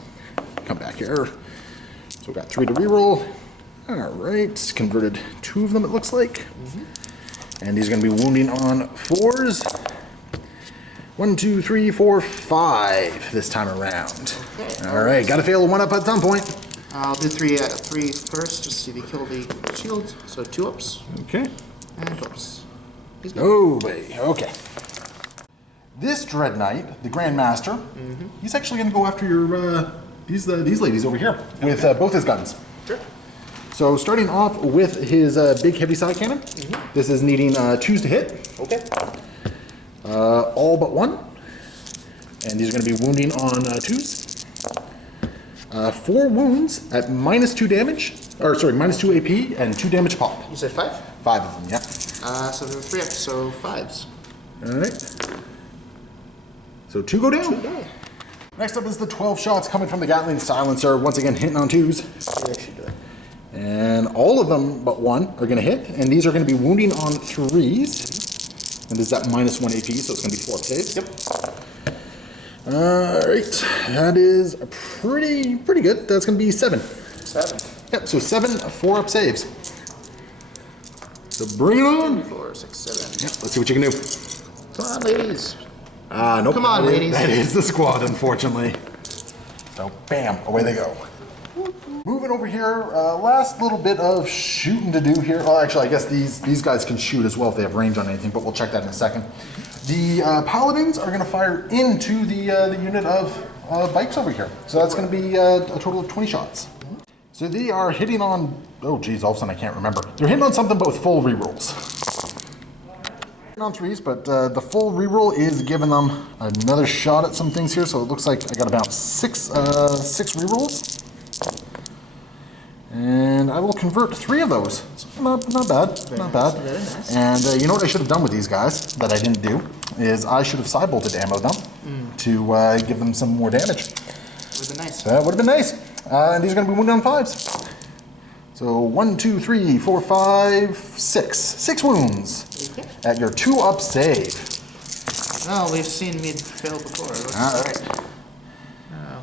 Come back here. So we got 3 to reroll. All right, converted 2 of them, it looks like. And he's going to be wounding on 4s. 1, 2, 3, 4, 5 this time around. Okay. All right, got to fail a 1-up at some point. I'll do 3 first, just to see if he kill the shield. So 2 ups Okay. and 2 ups. He's good. Oh, baby. Okay. This Dread Knight, the Grand Master, he's actually going to go after your these ladies over here with both his guns. Sure. So starting off with his big heavy side cannon, this is needing 2s to hit. Okay. All but 1. And he's going to be wounding on 2s. 4 wounds at -2 damage, or sorry, -2 AP and 2 damage pop. You said 5? 5 of them, yeah. So there were 3 ups, so 5s. All right. So 2 go down. Next up is the 12 shots coming from the Gatling Silencer, once again hitting on 2s. Yeah, I should do it. And all of them but 1 are going to hit, and these are going to be wounding on 3s. And this is at -1 AP, so it's going to be 4 saves. Yep. All right, that is pretty good. That's going to be 7. 7. Yep, so 7 4-up saves. So bring it on. 4, 6, 7. Yep, let's see what you can do. Come on, ladies. Nope. Come on, ladies. That is the squad, unfortunately. So bam, away they go. Moving over here, last little bit of shooting to do here. Well, actually, I guess these guys can shoot as well if they have range on anything, but we'll check that in a second. The Paladins are going to fire into the unit of bikes over here. So that's going to be a total of 20 shots. So they are hitting on, oh geez, all of a sudden I can't remember. They're hitting on something but with full rerolls. Hitting on 3s, but the full reroll is giving them another shot at some things here. So it looks like I got about 6 rerolls. And I will convert 3 of those. So not bad, not bad. Very nice. And you know what I should have done with these guys that I didn't do is I should have side-bolted ammo them to give them some more damage. Would have been nice. That would have been nice. And these are going to be wounded on 5s. So 1, 2, 3, 4, 5, 6. 6 wounds Okay. at your 2-up save. Well, we've seen me fail before. All right.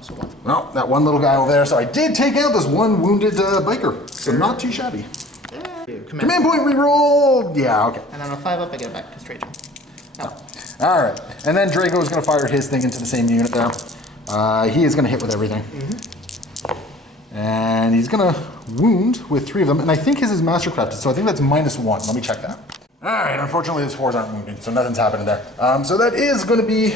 So 1. Well, that one little guy over there. So I did take out this 1 wounded biker. So not too shabby. Yeah. Command point reroll. Yeah, okay. And on a 5 up, I get back concentration. No. All right. And then Drago is going to fire his thing into the same unit there. He is going to hit with everything. And he's going to wound with 3 of them. And I think his is mastercrafted, so I think that's -1. Let me check that. All right. Unfortunately, his 4s aren't wounded, so nothing's happening there. So that is going to be...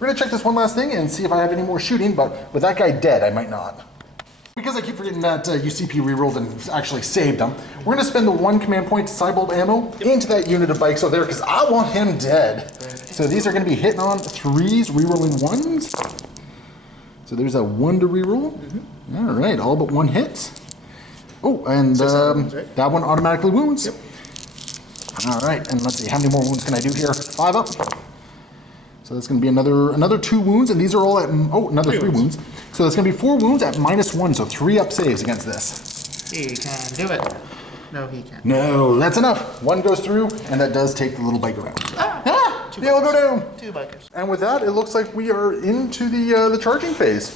We're going to check this one last thing and see if I have any more shooting, but with that guy dead, I might not. Because I keep forgetting that UCP rerolled and actually saved him, we're going to spend the 1 command point to sidebolt ammo into that unit of bikes over there, because I want him dead. So these are going to be hitting on 3s, rerolling 1s. So there's a 1 to reroll. All right, all but 1 hit. Oh, and wounds, right? that one automatically wounds. Yep. All right, and let's see, how many more wounds can I do here? 5 up. So that's going to be another 2 wounds, and these are all at, oh, another 3 wounds. So that's going to be 4 wounds at -1, so 3-up saves against this. He can do it. No, he can't. No, that's enough. 1 goes through, and that does take the little biker out. They all go down. 2 bikers. And with that, it looks like we are into the charging phase.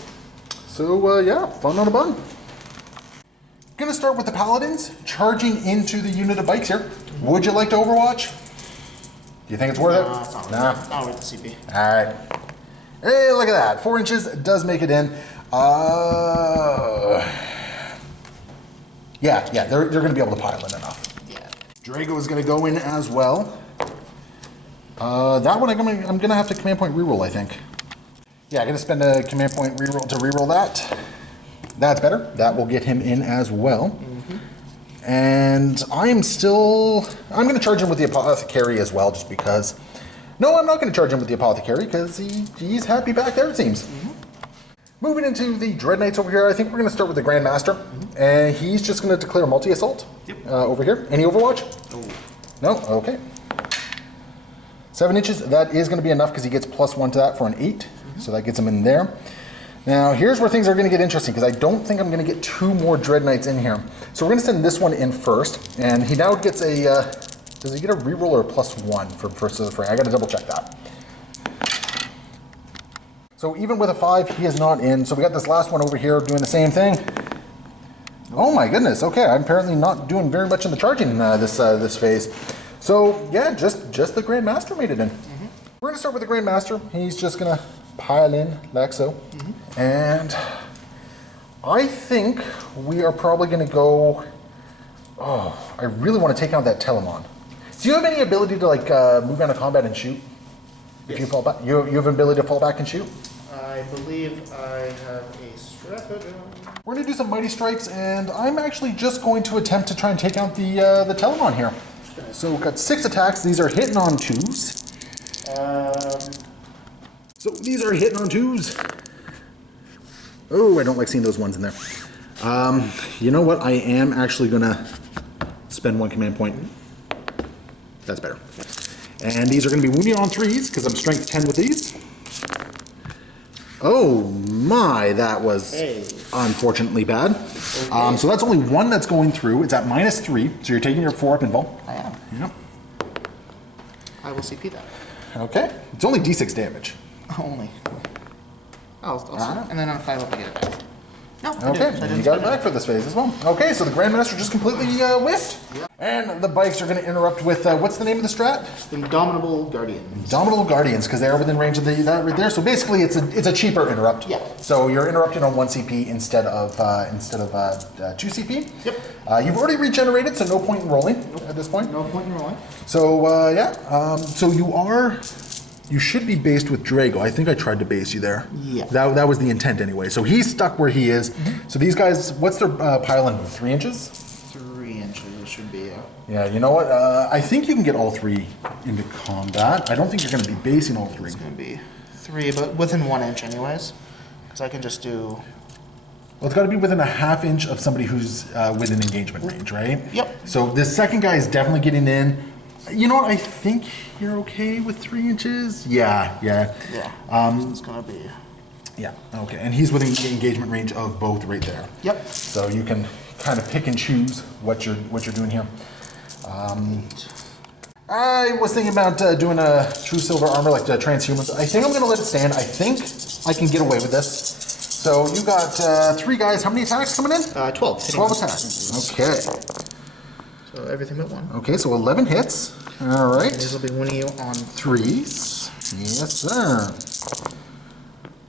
So yeah, fun on a bun. Gonna start with the Paladins, charging into the unit of bikes here. Would you like to Overwatch? Do you think it's worth it? It's not Nah. worth it. Not worth the CP. All right. Hey, look at that. 4 inches does make it in. Yeah, they're going to be able to pile in enough. Yeah. Drago is going to go in as well. That one I'm going to have to command point reroll, I think. Yeah, I'm going to spend a command point reroll to reroll that. That's better. That will get him in as well. And I'm going to charge him with the Apothecary as well, just because. No, I'm not going to charge him with the Apothecary, because he's happy back there, it seems. Moving into the Dread Knights over here, I think we're going to start with the Grand Master. And he's just going to declare multi-assault over here. Any Overwatch? No? Okay. 7 inches, that is going to be enough, because he gets +1 to that for an 8. So that gets him in there. Now, here's where things are going to get interesting, because I don't think I'm going to get 2 more Dread Knights in here. So we're going to send this one in first, and he now gets a Does he get a reroll or a +1 for Versus the Fray? I gotta double check that. So even with a 5, he is not in. So we got this last one over here doing the same thing. Oh my goodness, okay, I'm apparently not doing very much in the charging this phase. So yeah, just the Grand Master made it in. We're gonna start with the Grand Master. He's just gonna pile in like so. And I think we are probably gonna go, oh, I really wanna take out that Telemann. Do you have any ability to like move out of combat and shoot? If you fall back, you have an ability to fall back and shoot? I believe I have a stratagem. We're gonna do some mighty strikes, and I'm actually just going to attempt to try and take out the Telemann here. So we've got 6 attacks. These are hitting on 2s. So these are hitting on 2s. Oh, I don't like seeing those ones in there. You know what? I am actually gonna spend 1 command point. That's better. And these are gonna be wounding on 3s because I'm strength 10 with these. Oh my, that was unfortunately bad. Okay. So that's only 1 that's going through. It's at -3, so you're taking your 4 up invul. I am. Yep. I will CP that. Okay. It's only d6 damage. Only. And then on 5 up, I get it back. No, okay, you got it back for this phase as well. Okay, so the Grandmaster just completely whiffed. Yeah. And the bikes are going to interrupt with, what's the name of the strat? Indomitable Guardians. Indomitable Guardians, because they are within range of that right there. So basically, it's a cheaper interrupt. Yeah. So you're interrupting on 1 CP instead of 2 CP. Yep. You've already regenerated, so no point in rolling at this point. No point in rolling. So yeah, so you should be based with Drago. I think I tried to base you there. Yeah. That was the intent anyway. So he's stuck where he is. So these guys, what's their pile in? 3 inches? 3 inches it should be, yeah. Yeah, you know what? I think you can get all 3 into combat. I don't think you're going to be basing all 3. It's going to be 3, but within 1 inch anyways. Because I can just do... Well, it's got to be within a ½ inch of somebody who's within engagement range, right? Yep. So this second guy is definitely getting in. You know what? I think you're okay with 3 inches. Yeah. Yeah. It's gonna be. Yeah. Okay. And he's within engagement range of both right there. Yep. So you can kind of pick and choose what you're doing here. I was thinking about doing a true silver armor like the transhumans. I think I'm gonna let it stand. I think I can get away with this. So you got 3 guys. How many attacks coming in? 12. 12 attacks. Okay. So everything but 1. Okay, so 11 hits. All right. These will be winning you on 3s. Yes, sir.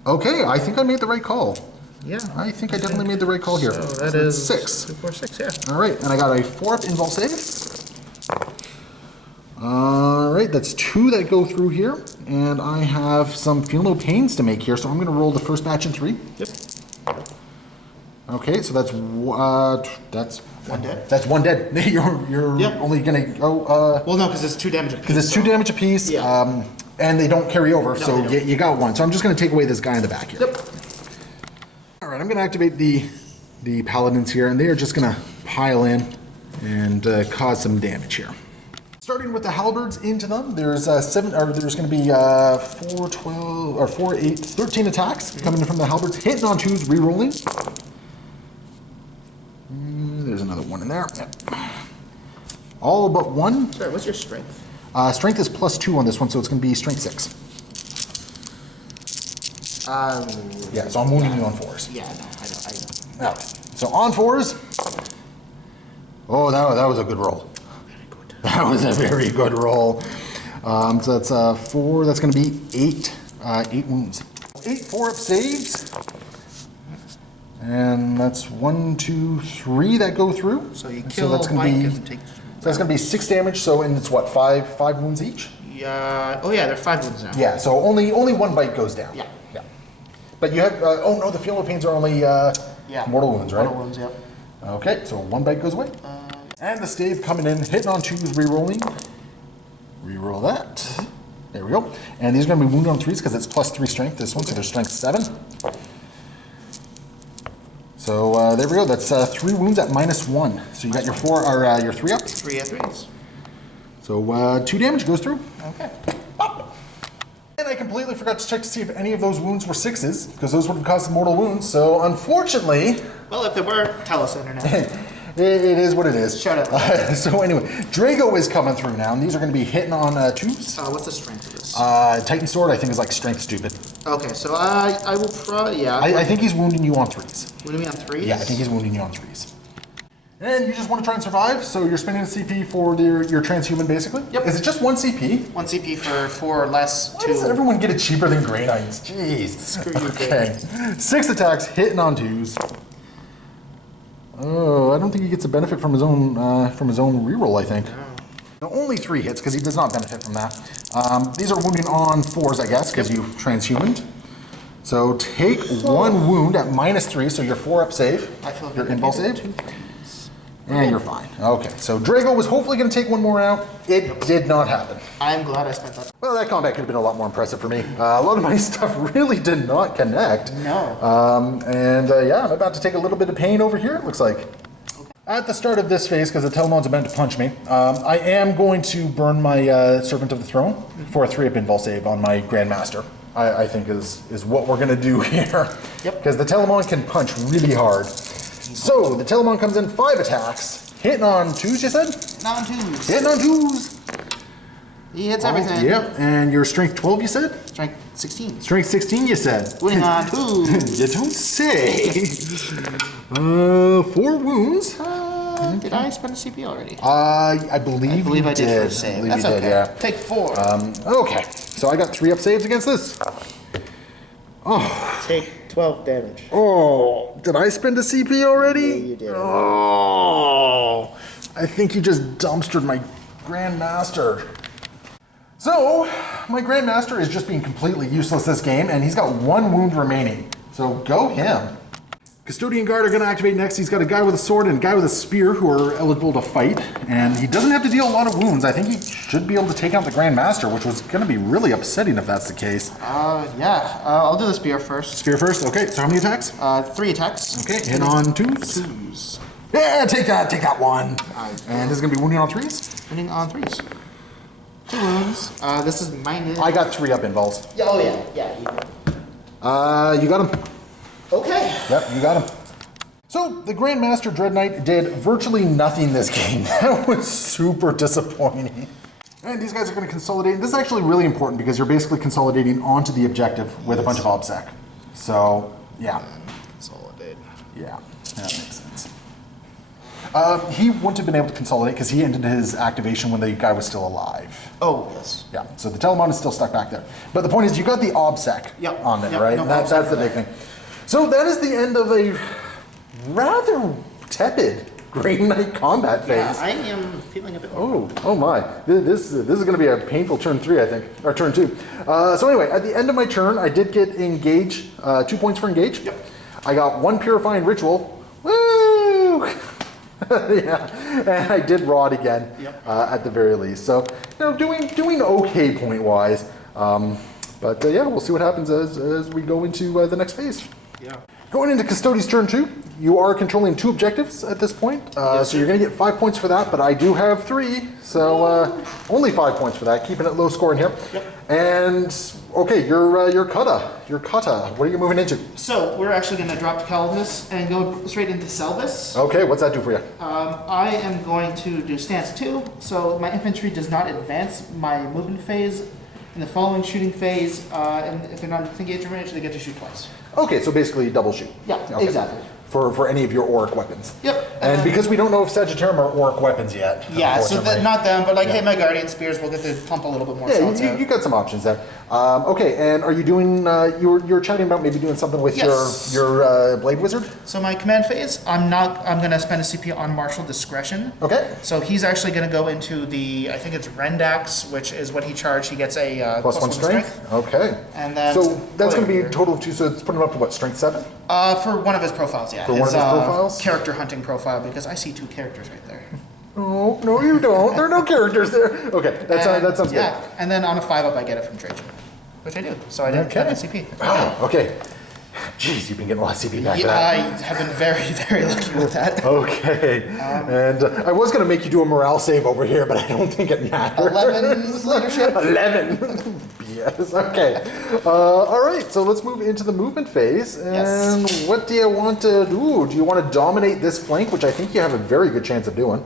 Okay, I think I made the right call. Yeah. I think I definitely made the right call here. So that is 6. 2, 4, 6, yeah. All right, and I got a 4-up invul save. All right, that's 2 that go through here, and I have some feel no pains to make here, so I'm going to roll the first batch in 3. Yep. Okay, so that's 1 dead. That's 1 dead. You're only gonna go. Well, no, because it's 2 damage apiece. Because it's 2 damage apiece. Yeah. And they don't carry over, so you got 1. So I'm just gonna take away this guy in the back here. Yep. All right, I'm gonna activate the paladins here, and they are just gonna pile in and cause some damage here. Starting with the halberds into them, there's there's going to be 4, 12, or 4, 8, 13 attacks coming in from the halberds, hitting on 2s, re-rolling. There's another 1 in there. Yep. All but 1. Sorry, what's your strength? Strength is +2 on this one, so it's going to be strength 6. Yeah, so I'm wounding you on 4s. Yeah, no, I know. All right, so on 4s. Oh, that was a good roll. That was a very good roll. So that's 4. That's going to be 8 wounds. 8 4-up saves. And that's 1, 2, 3 that go through. So you kill that's Mike be, and take... So that's going to be 6 damage. So and it's what, 5 wounds each? Yeah. Oh yeah, they're 5 wounds now. Yeah. So only 1 bite goes down. Yeah. But you have. Oh no, the feel no pains are only mortal wounds, right? Mortal wounds. Yep. Okay, so 1 bite goes away. And the stave coming in, hitting on 2s, re-rolling. Re-roll that. There we go. And these are going to be wounded on 3s because it's +3 strength, this one, so there's strength 7. So there we go, that's 3 wounds at -1. So you got your 4, or your 3 up? 3 3s. So 2 damage goes through. Okay. Pop. And I completely forgot to check to see if any of those wounds were 6s, because those would have caused some mortal wounds. So unfortunately... Well, if they were, tell us, Internet. It is what it is. Shout out. So anyway, Drago is coming through now, and these are going to be hitting on 2s. What's the strength of this? Titan Sword, I think, is like strength stupid. Okay, so I will probably, yeah. I think he's wounding you on 3s. Wounding me on 3s? Yeah, I think he's wounding you on 3s. And you just want to try and survive, so you're spending a CP for your transhuman, basically? Yep. Is it just 1 CP? 1 CP for 4 or less. Why does everyone get it cheaper than Grey Knights? Jeez. Screw you, Okay. 6 attacks, hitting on 2s. Oh, I don't think he gets a benefit from his own reroll, I think. No, only 3 hits, because he does not benefit from that. These are wounding on 4s, I guess, because you transhumaned. So take 1 wound at -3, so you're 4 up save. I feel like your I invul can save. And you're fine. Okay, so Drago was hopefully going to take 1 more out. It did not happen. I'm glad I spent that. Well, that combat could have been a lot more impressive for me. A lot of my stuff really did not connect. No. Yeah, I'm about to take a little bit of pain over here, it looks like. At the start of this phase, because the Telemann's about to punch me, I am going to burn my Servant of the Throne for a 3-up invul save on my Grandmaster. I think is what we're going to do here. Yep. Because the Telemann can punch really hard. So, the Telemann comes in 5 attacks, hitting on 2s, you said? On 2s. Hitting on 2s. He hits everything. Yep, and your strength 12, you said? Strength 16. Strength 16, you said? Winning on 2s. You don't say. 4 wounds. Did I spend a CP already? I believe I did for a I save. believe That's you did, okay. yeah. Take 4. Okay, so I got 3 up saves against this. Take 12 damage. Oh, did I spend a CP already? Yeah, you did. Oh, I think you just dumpstered my Grandmaster. So, my Grandmaster is just being completely useless this game, and he's got 1 wound remaining. So go him. Custodian Guard are going to activate next. He's got a guy with a sword and a guy with a spear who are eligible to fight, and he doesn't have to deal a lot of wounds. I think he should be able to take out the Grandmaster, which was going to be really upsetting if that's the case. Yeah. I'll do the spear first. Spear first? Okay, so how many attacks? 3 attacks. Okay, hit on 2s. 2s. Yeah, take that 1. And this is going to be wounding on 3s? Winning on 3s. 2 wounds. This is minus. I got 3 up involves. Yeah, oh yeah. You got him. Okay. Yep, you got him. So, the Grandmaster Dread Knight did virtually nothing this game. That was super disappointing. And these guys are going to consolidate. This is actually really important because you're basically consolidating onto the objective with a bunch of OBSEC. So, yeah. Consolidate. Yeah, that makes sense. He wouldn't have been able to consolidate because he ended his activation when the guy was still alive. Oh, yes. Yeah, so the Telemann is still stuck back there. But the point is, you got the OBSEC on there, right? No, And that's the big thing. So that is the end of a rather tepid Grey Knight combat phase. Yeah, I am feeling a bit. Oh my! This is going to be a painful turn 3, I think, or turn 2. So anyway, at the end of my turn, I did get engage, 2 points for engage. Yep. I got 1 purifying ritual. Woo! Yeah, and I did rod again. Yep. At the very least. So doing okay point wise. But yeah, we'll see what happens as we go into the next phase. Yeah. Going into Custodes turn 2, you are controlling 2 objectives at this point, so you're going to get 5 points for that, but I do have 3, so only 5 points for that, keeping it low scoring here. Yep. And, okay, your kata, what are you moving into? So, we're actually going to drop Calvis and go straight into Selvis. Okay, what's that do for you? I am going to do stance 2, so my infantry does not advance my movement phase in the following shooting phase, and if they're not engaged range, they get to shoot twice. Okay, so basically double shoot. Yeah, okay. exactly. For any of your auric weapons. Yep. And because we don't know if Sagittarium are auric weapons yet. Yeah, so unfortunately. not them, but like, hey, my Guardian Spears will get to pump a little bit more shots Yeah, out. you got some options there. Okay, and are you doing, you're chatting about maybe doing something with Yes. your Blade Wizard? So my command phase, I'm going to spend a CP on Martial Discretion. Okay. So he's actually going to go into the, I think it's Rendax, which is what he charged. He gets a Plus 1 strength? Okay. And then... So that's going to be a total of 2, so it's putting him up to what, strength 7? For one of his profiles, yeah. For one of his profiles? Character hunting profile, because I see 2 characters right there. Oh, no you don't. There are no characters there. Okay, that sounds Yeah, good. and then on a 5-up I get it from Trajan, which I do. So I didn't Okay. get a CP. Oh, okay. Jeez, you've been getting a lot of CP back Yeah, for that. I have been very, very lucky with that. Okay. And I was going to make you do a morale save over here, but I don't think it matters. 11 leadership. 11. Yes, okay. All right, so let's move into the movement phase. And Yes. what do you want to do? Do you want to dominate this flank, which I think you have a very good chance of doing?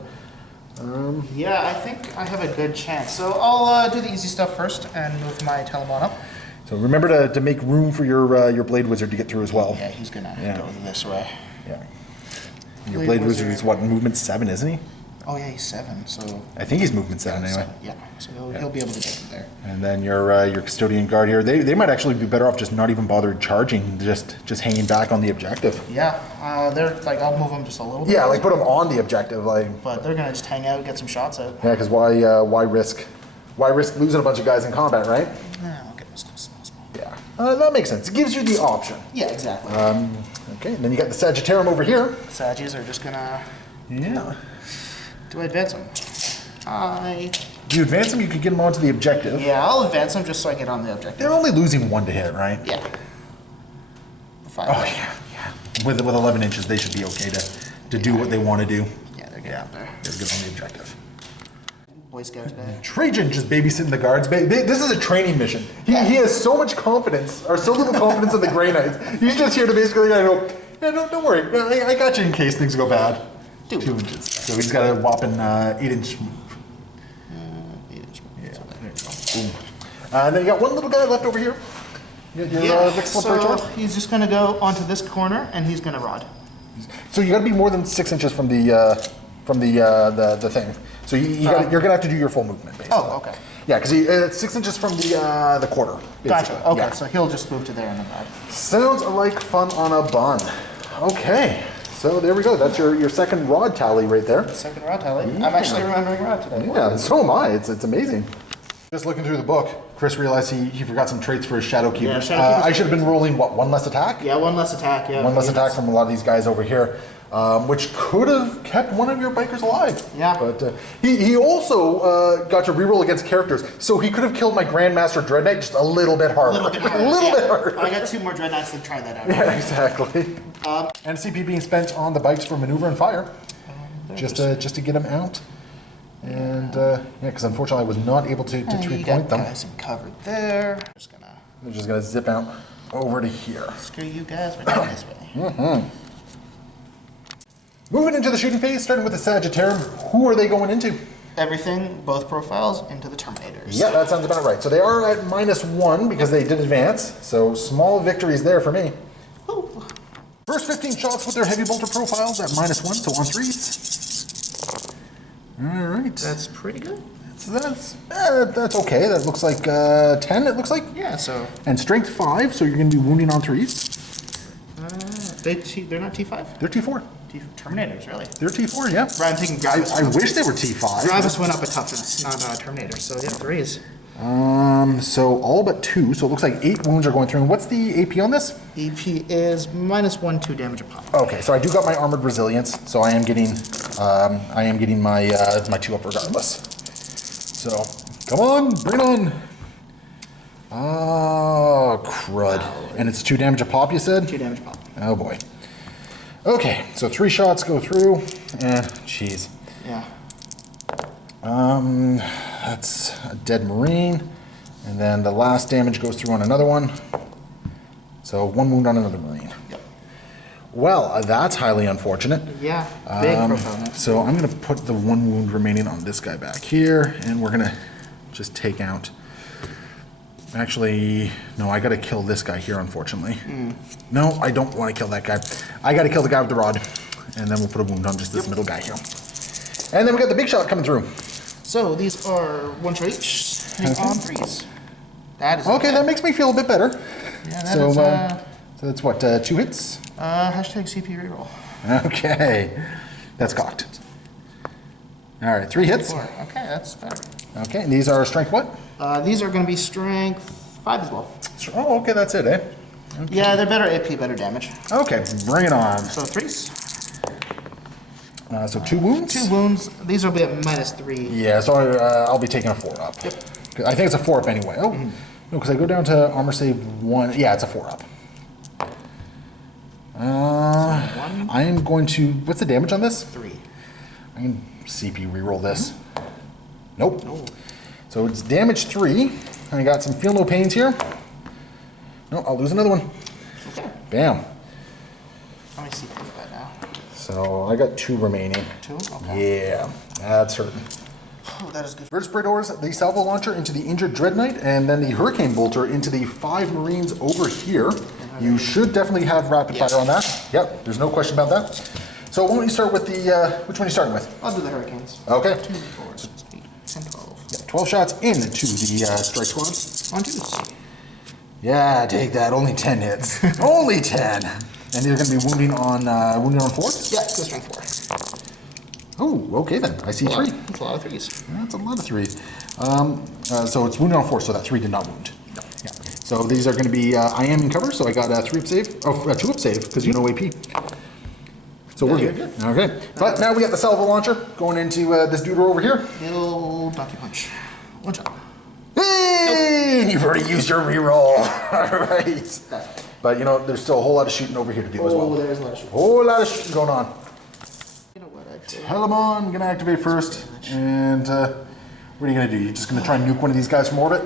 Yeah, I think I have a good chance. So I'll do the easy stuff first and move my Telemann up. So remember to make room for your Blade Wizard to get through as well. Yeah, he's gonna go this way. Yeah. Your Blade Wizard is what, movement 7, isn't he? Oh yeah, he's 7. So I think he's movement 7 anyway. 7, yeah. So he'll be able to get to there. And then your Custodian Guard here, they might actually be better off just not even bothered charging, just hanging back on the objective. Yeah, they're like I'll move them just a little bit. Yeah, like put them on the objective, like. But they're gonna just hang out, get some shots out. Yeah, because why risk losing a bunch of guys in combat, right? Yeah, I'll get them small. Yeah, that makes sense. It gives you the option. Yeah, exactly. Okay, and then you got the Sagittarium over here. Saggies are just gonna. Yeah. Do I advance them? Do you advance them? You could get them onto the objective. Yeah, I'll advance them just so I get on the objective. They're only losing 1 to hit, right? Yeah. 5. Oh yeah. With 11 inches, they should be okay to do what they want to do. Yeah, they're getting up there. They're good on the objective. Boy Scout today. Trajan just babysitting the guards. This is a training mission. He has so much confidence, or so little confidence in the Grey Knights. He's just here to basically go, yeah, don't worry. I got you in case things go bad. 2 inches. So he's got a whopping 8-inch move. 8-inch move. Yeah, there you go. Boom. And then you got one little guy left over here. You got your Vexillus Praetor. So he's just gonna go onto this corner and he's gonna rod. So you got to be more than 6 inches from the thing. So you're gonna have to do your full movement, basically. Oh, okay. Yeah, because it's 6 inches from the quarter. Basically. Gotcha. Okay, Yeah. so he'll just move to there and then rod. Sounds like fun on a bun. Okay, so there we go. That's your second rod tally right there. Second rod tally. I'm actually remembering rod today. Yeah, so am I. It's amazing. Just looking through the book, Chris realized he forgot some traits for his Shadow Keeper. Yeah, Shadow Keeper's I should have been rolling, what, 1 less attack? Yeah, 1 less attack. Yeah. One less attack from a lot of these guys over here, which could have kept one of your bikers alive. Yeah. But he also got to reroll against characters, so he could have killed my Grandmaster Dread Knight just a little bit harder. A little bit harder. A little yeah. bit harder. I got 2 more Dread Knights to try that out. Yeah, exactly. And CP being spent on the bikes for maneuver and fire, just to get him out. And yeah, because unfortunately I was not able to 3-point them. Guys covered there. They're just gonna zip out over to here. Screw you guys, we're going this way. Moving into the shooting phase, starting with the Sagittarium. Who are they going into? Everything, both profiles, into the Terminators. Yeah, that sounds about right. So they are at -1 because they did advance. So small victories there for me. Ooh. First 15 shots with their heavy bolter profiles at -1, so on 3s. All right. That's pretty good. That's okay. That looks like 10. It looks like. Yeah, so And strength 5, so you're going to be wounding on 3s. they're not T5? They're T4. Terminators, really. They're T4. Yeah. Right, I'm thinking Gravis. I wish they were T5. Gravis went up a toughness, not Terminators, so yeah, 3s. So all but 2. So it looks like 8 wounds are going through. And what's the AP on this? EP is -1, 2 damage a pop. Okay, so I do got my armored resilience, so I am getting my my 2 up regardless. So come on, bring it on. Oh crud! And it's 2 damage a pop, you said? 2 damage a pop. Oh boy. Okay, so 3 shots go through, and jeez. Yeah. That's a dead Marine, and then the last damage goes through on another one. So 1 wound on another Marine. Yep. Well, that's highly unfortunate. Yeah. Big profile. Man. So I'm going to put the 1 wound remaining on this guy back here, and we're going to just take out... Actually, no, I got to kill this guy here, unfortunately. No, I don't want to kill that guy. I got to kill the guy with the rod, and then we'll put a wound on just this middle guy here. And then we got the big shot coming through. So these are 1 shot each, and on 3s. That is Okay, that makes me feel a bit better. Yeah, that So, is, so that's what, 2 hits? hashtag CP reroll. Okay, that's cocked. All right, 3 hits. 4. Okay, that's better. Okay, and these are strength what? These are going to be strength 5 as well. Oh, okay, that's it, eh? Okay. Yeah, they're better AP, better damage. Okay, bring it on. So 3s. So 2 wounds? 2 wounds. These will be at -3. Yeah, so I'll be taking a 4 up. Yep. I think it's a 4 up anyway. Oh, no, because I go down to armor save 1. Yeah, it's a 4 up. I am going to. What's the damage on this? 3. I can CP reroll this. Nope. No. So it's damage 3. I got some feel no pains here. No, I'll lose another one. Okay. Bam. How many CP is that now? So I got 2 remaining. 2? Okay. Yeah, that's hurting. Oh, that is good. Vertebrators, the salvo launcher into the injured Dread Knight, and then the Hurricane Bolter into the 5 Marines over here. You should definitely have rapid fire on that. Yep, there's no question about that. So why don't you start with the, which one are you starting with? I'll do the Hurricanes. Okay. 2, 4, 6, 8, 10, 12. Yeah, 12 shots into the strike squad. On 2s. Yeah, take that. Only 10 hits. Only 10. And you're going to be wounding on 4? Yeah, go strength 4. Oh, okay then. I see 3. That's a lot of 3s. That's a lot of 3s. So it's wounding on 4, so that 3 did not wound. No. Yeah. So these are going to be, I am in cover, so I got a 3 up save. Oh, 2 up save, because you know AP. So we're good. Okay. But now we got the salvo launcher going into this dude over here. He'll donkey punch. 1 shot. Hey! Nope. You've already used your reroll. All right. But you know, there's still a whole lot of shooting over here to do as well. Oh, there's a lot of shooting. Whole lot of shooting going on. You know what, actually? Telemann, gonna activate first. And what are you gonna do? You're just gonna try and nuke one of these guys from orbit?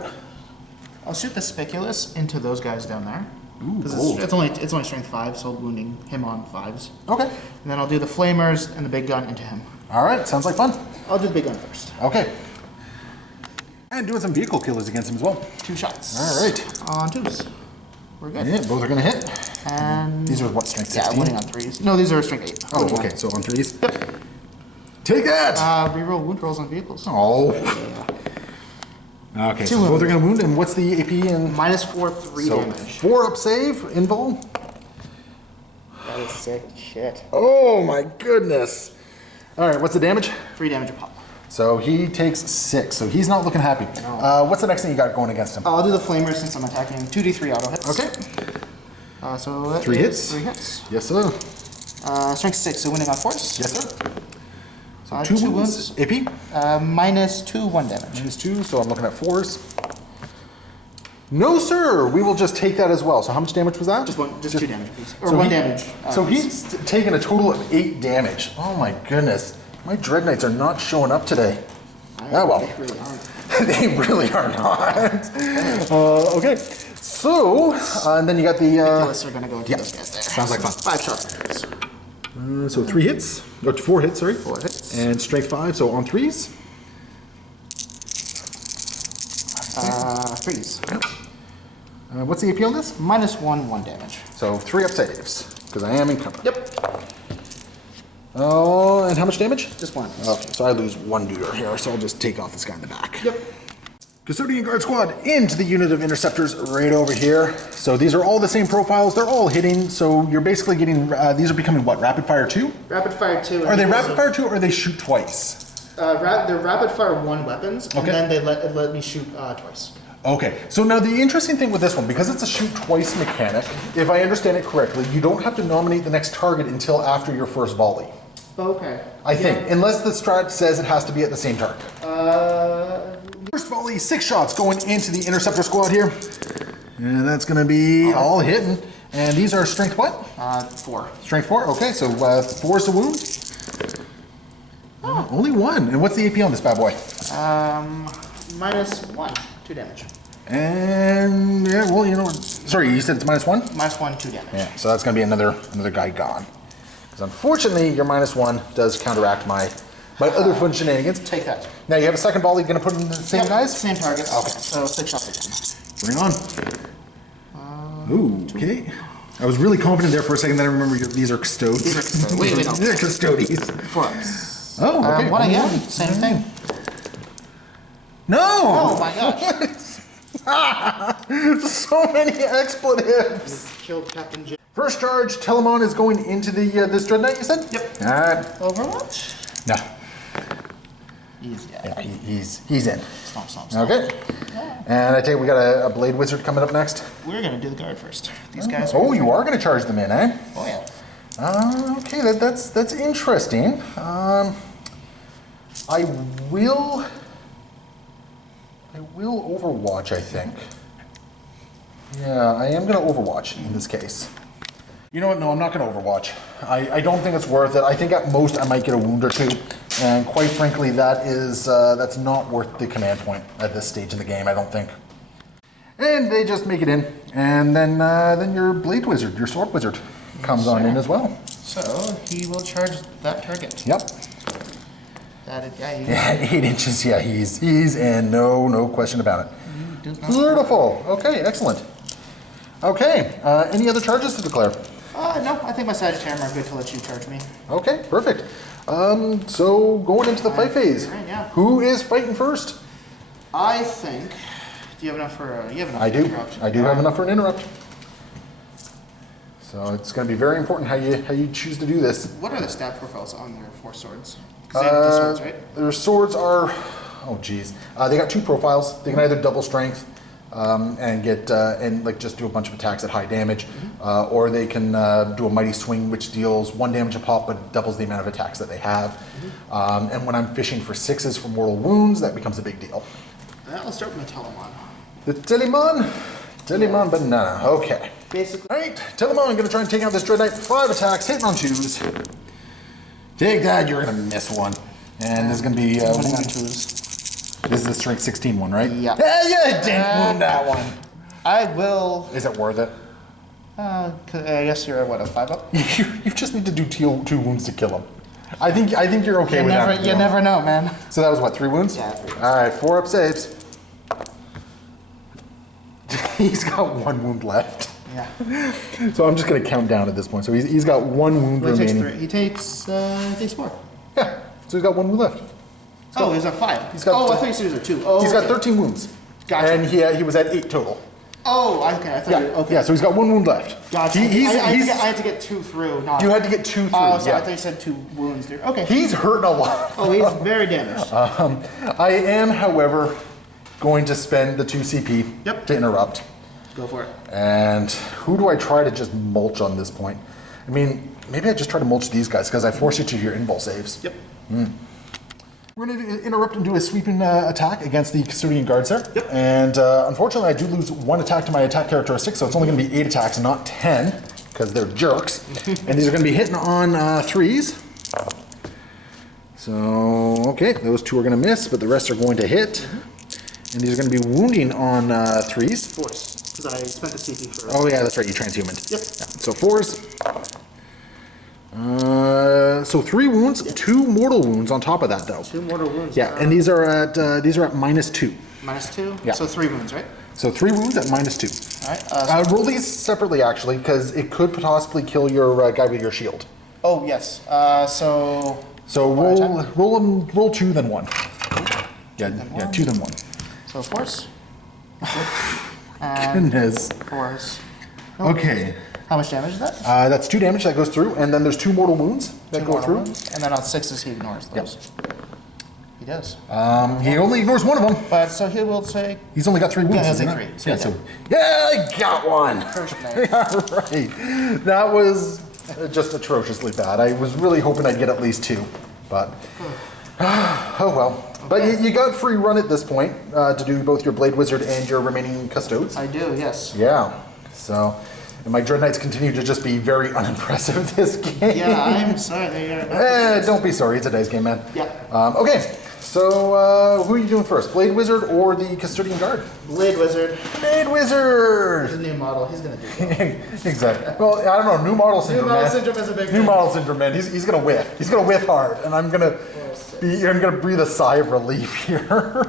I'll shoot the Speculus into those guys down there. Because Ooh, it's only strength 5, so wounding him on 5s. Okay. And then I'll do the Flamers and the big gun into him. All right, sounds like fun. I'll do the big gun first. Okay. And doing some vehicle killers against him as well. 2 shots. All right. On 2s. We're good. Yeah, both are gonna hit. And These are what, strength 16? yeah, winning on 3s. No, these are strength 8. Oh, okay, so on 3s. Yep. Take that! Reroll wound rolls on vehicles. Oh. Okay, so both are gonna wound, and what's the AP and? -4, 3 damage. 4 up save, invul. That is sick shit. Oh my goodness. All right, what's the damage? 3 damage a pop. So he takes 6, so he's not looking happy. No. What's the next thing you got going against him? I'll do the Flamer since I'm attacking. 2d3 auto hits. Okay. So that 3 is hits? 3 hits. Yes, sir. Strength 6, so winning on force. Yes, sir. So 2 2 wounds. wounds. AP? -2, 1 damage. -2, so I'm looking at 4s. No, sir. We will just take that as well. So how much damage was that? Just 2 damage, please. Or So 1 he- damage. So he's taken a total of 8 damage. Oh my goodness. My Dread Knights are not showing up today. Oh well. They really aren't. They really are not. Okay. So, and then you got the. Nicholas are gonna go into yeah. those guys there. Sounds like fun. 5 shots there. So 3 hits, or 4 hits, sorry. 4 hits. And strength 5, so on 3s. 3s. What's the AP on this? -1, 1 damage. So 3 up saves, because I am in cover. Yep. Oh, and how much damage? Just 1. Okay, so I lose 1 duder here, so I'll just take off this guy in the back. Yep. Custodian Guard Squad into the unit of Interceptors right over here. So these are all the same profiles, they're all hitting, so you're basically getting, these are becoming what, Rapid Fire 2? Rapid fire 2. Are they Rapid Fire 2 or they shoot twice? They're rapid fire 1 weapons, and Okay. then they let me shoot twice. Okay, so now the interesting thing with this one, because it's a shoot twice mechanic, if I understand it correctly, you don't have to nominate the next target until after your first volley. Okay. I think, unless the strat says it has to be at the same target. First volley, 6 shots going into the Interceptor Squad here. And that's gonna be all hitting. And these are strength what? 4. Strength 4, okay, so 4 is the wound. Oh, only 1. And what's the AP on this bad boy? -1, 2 damage. And, yeah, well, you know, sorry, you said it's -1? -1, 2 damage. Yeah, so that's gonna be another guy gone. Because unfortunately, your -1 does counteract my other fun shenanigans. Take that. Now you have a second volley, gonna put in the same Yep, guys? Same target. Okay. So 6 shots again. Bring on. Ooh, okay. I was really confident there for a second, then I remember these are Custodes. These are Custodes. Wait, no. These are Custodes. 4 ups. Oh, okay. 1 again. Same thing. No! Oh my gosh. So many expletives. Killed Captain J. First charge, Telemann is going into the this Dread Knight, you said? Yep. No. Overwatch? He's dead. Yeah, he's in. Stomp, stomp, stomp. Okay. And I take we got a Blade Wizard coming up next. We're gonna do the guard first. These guys. Oh, you are going to charge them in, eh? Oh yeah. Okay, that's interesting. I will Overwatch, I think. Yeah, I am going to Overwatch in this case. You know what? No, I'm not going to Overwatch. I don't think it's worth it. I think at most I might get a wound or two, and quite frankly, that's not worth the command point at this stage in the game. I don't think. And they just make it in, and then your Blade Wizard, your Sword Wizard, comes on in as well. So he will charge that target. Yep. Yeah, 8 inches. Yeah, he's in. No question about it. Beautiful. Okay, excellent. Okay, any other charges to declare? No, I think my Sagittarium are good to let you charge me. Okay, perfect. So going into the fight phase, Right, yeah. who is fighting first? I think. Do you have enough for? You have enough. I for do. interrupt? I do have enough for an interrupt. So it's going to be very important how you choose to do this. What are the stat profiles on their 4 swords? 'Cause they have 2 swords, right? Their swords are, oh geez, they got 2 profiles. They can either double strength and get and like just do a bunch of attacks at high damage, or they can do a mighty swing, which deals 1 damage a pop, but doubles the amount of attacks that they have. And when I'm fishing for 6s for mortal wounds, that becomes a big deal. I'll start with the Telemann. The Telemann banana. Okay. Basically. All right, Telemann, I'm going to try and take out this Dread Knight. 5 attacks, hitting on 2s. Take that, you're going to miss one. And this is going to be... this is the strength 16 one, right? Yeah. Yeah, you didn't wound that one. I will... Is it worth it? I guess you're, what, a 5 up? You just need to do 2 wounds to kill him. I think you're okay with that. You never know, man. So that was what, 3 wounds? Yeah, 3 wounds. All right, 4 up saves. He's got 1 wound left. Yeah. So I'm just going to count down at this point. So he's got 1 wound remaining. He takes 4. Yeah, so he's got 1 wound left. Oh, he's at 5. He's got I thought you said he was at 2. Oh, He's okay. got 13 wounds. Gotcha. And he was at 8 total. Oh, okay. I thought Yeah, you okay. yeah, so he's got 1 wound left. Gotcha. I had to get 2 through. Not... You had to get 2 through, Oh, so yeah. I thought you said 2 wounds there. Okay. He's hurting a lot. Oh, he's very damaged. I am, however, going to spend the 2 CP Yep. to interrupt. Go for it. And who do I try to just mulch on this point? I mean, maybe I just try to mulch these guys because I force you to your invul saves. Yep. We're going to interrupt and do a sweeping attack against the Custodian Guard, sir. Yep. And unfortunately, I do lose 1 attack to my attack characteristic, so it's only going to be 8 attacks and not 10 because they're jerks. And these are going to be hitting on 3s. So, okay, those 2 are going to miss, but the rest are going to hit. And these are going to be wounding on 3s. Force. Because I spent the CP for... Oh yeah, that's right, you transhumaned. Yep. Yeah. So 4s. So 3 wounds, 2 mortal wounds on top of that though. 2 mortal wounds. Yeah, and these are at -2. -2? Yeah. So 3 wounds, right? So 3 wounds at -2. All right. Roll these separately actually, because it could possibly kill your guy with your shield. Oh, yes. So roll 2 then 1. Yeah, yeah, 2 then 1. So force. Goodness. Force. Okay. How much damage is that? That's 2 damage that goes through, and then there's 2 mortal wounds that go through. And then on 6s he ignores those. He does. He only ignores 1 of them. But so he will take... He's only got 3 wounds. Yeah, he'll isn't take it? 3. Yeah, yeah, I got 1. Yeah, right. That was just atrociously bad. I was really hoping I'd get at least 2, but oh well. But you got free run at this point to do both your Blade Wizard and your remaining Custodes. I do, yes. Yeah. So, and my Dread Knights continue to just be very unimpressive this game. Yeah, I'm sorry. They are... Don't be sorry. It's a dice game, man. Yeah. Okay. So, who are you doing first? Blade Wizard or the Custodian Guard? Blade Wizard. Blade Wizard! He's a new model. He's going to do well. Exactly. Well, I don't know. New model syndrome. New model man. syndrome is a big New thing. model syndrome, man. He's going to whiff. He's going to whiff hard, and I'm going to breathe a sigh of relief here.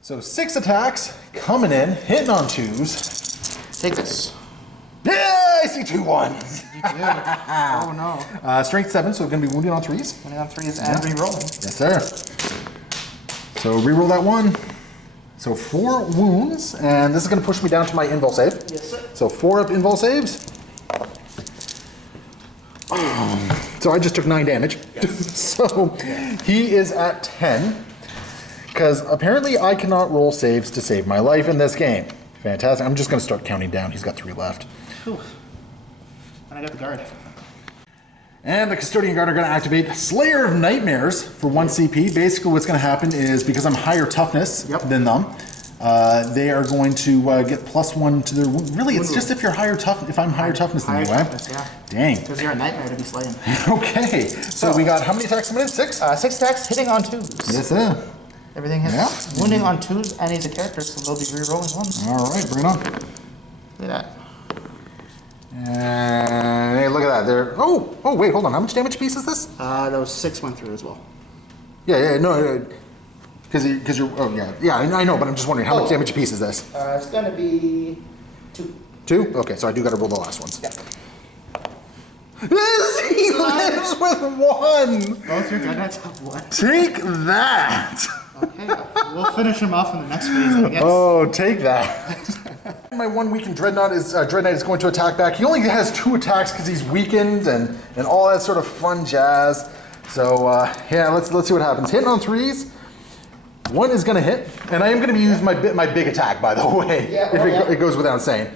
So 6 attacks coming in, hitting on 2s. Take this. Yeah, I see 2 1s. You do. Oh no. Strength 7, so it's going to be wounded on 3s. Winning on 3s and re-rolling. Yes, sir. So reroll that 1. So 4 wounds, and this is going to push me down to my invul save. Yes, sir. So 4 up invul saves. So I just took 9 damage. Yes. So he is at 10, because apparently I cannot roll saves to save my life in this game. Fantastic. I'm just going to start counting down. He's got 3 left. Whew. And I got the guard. And the Custodian Guard are going to activate Slayer of Nightmares for 1 CP. Basically what's going to happen is, because I'm higher toughness than them, they are going to get +1 to their wound. Really, it's just if you're higher tough. If I'm higher toughness than you, right? Yeah. Dang. Because you're a nightmare to be slaying. Okay. So we got how many attacks coming in? 6? 6 attacks, hitting on 2s. Yes, sir. Everything hits. Yeah. Wounding on 2s, and he's a character, so they'll be re-rolling 1s. All right, bring it on. Look at that. And hey, look at that. There. Oh, wait, hold on. How much damage piece is this? Those 6 went through as well. Yeah, no. Because you're. Oh, yeah. I know, but I'm just wondering how much damage piece is this? It's gonna be 2. 2? Okay, so I do got to roll the last ones. Yeah. He lives with 1. Both your dreadnoughts have 1. Take that. Okay, we'll finish him off in the next phase, I guess. Oh, take that. My 1 weakened Dreadnought is going to attack back. He only has 2 attacks because he's weakened and all that sort of fun jazz. So yeah, let's see what happens. Hitting on 3s. 1 is going to hit, and I am going to be using my big attack, by the way. Yeah, it goes without saying.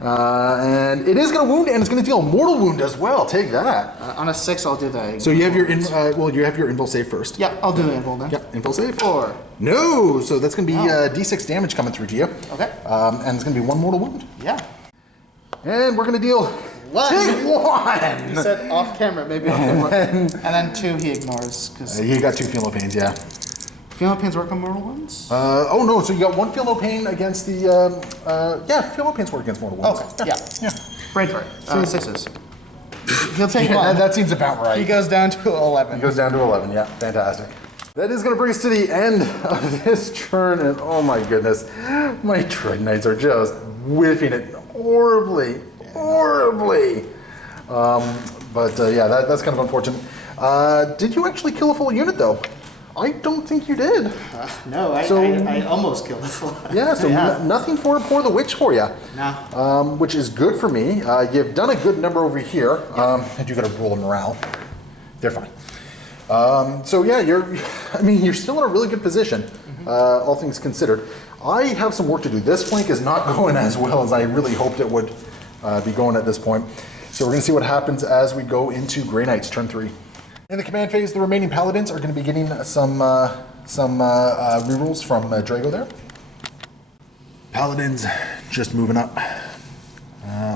And it is going to wound, and it's going to deal a mortal wound as well. Take that. On a 6, I'll do the... So you have your you have your invul save first. Yeah, I'll do the invul then. Yep, invul save. 4. No, so that's going to be D6 damage coming through to you. Okay. And it's going to be 1 mortal wound. Yeah. And we're going to deal... 1. Take 1! You said off camera, maybe off camera. And then 2 he ignores, because... You got 2 feel no pains, yeah. Feel no pains work on mortal wounds? Oh no, so you got 1 feel no pain against the... feel no pains work against mortal wounds. Okay, yeah. Brain fart. 6s. He'll take Yeah, 1. that seems about right. He goes down to 11. He goes down to 11, yeah, fantastic. That is going to bring us to the end of this turn, and oh my goodness, my Dread Knights are just whiffing it horribly. Yeah, that's kind of unfortunate. Did you actually kill a full unit though? I don't think you did. No, I almost killed the full. Yeah, so nothing for Pour the Witch for you. No. Which is good for me. You've done a good number over here. And you got to roll a morale. They're fine. So yeah, you're still in a really good position, all things considered. I have some work to do. This flank is not going as well as I really hoped it would be going at this point. So we're going to see what happens as we go into Grey Knights turn 3. In the command phase, the remaining paladins are going to be getting some rerolls from Drago there. Paladins just moving up,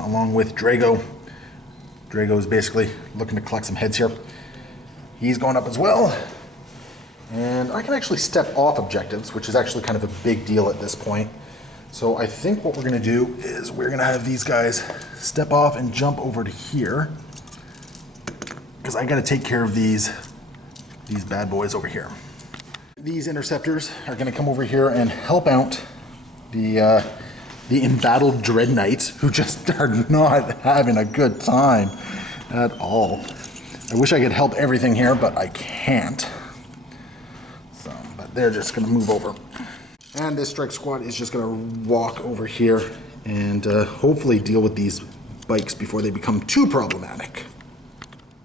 along with Drago. Drago is basically looking to collect some heads here. He's going up as well. And I can actually step off objectives, which is actually kind of a big deal at this point. So I think what we're going to do is we're going to have these guys step off and jump over to here, because I got to take care of these bad boys over here. These interceptors are going to come over here and help out the embattled Dread Knights, who just are not having a good time at all. I wish I could help everything here, but I can't. So, but they're just going to move over. And this strike squad is just going to walk over here and hopefully deal with these bikes before they become too problematic.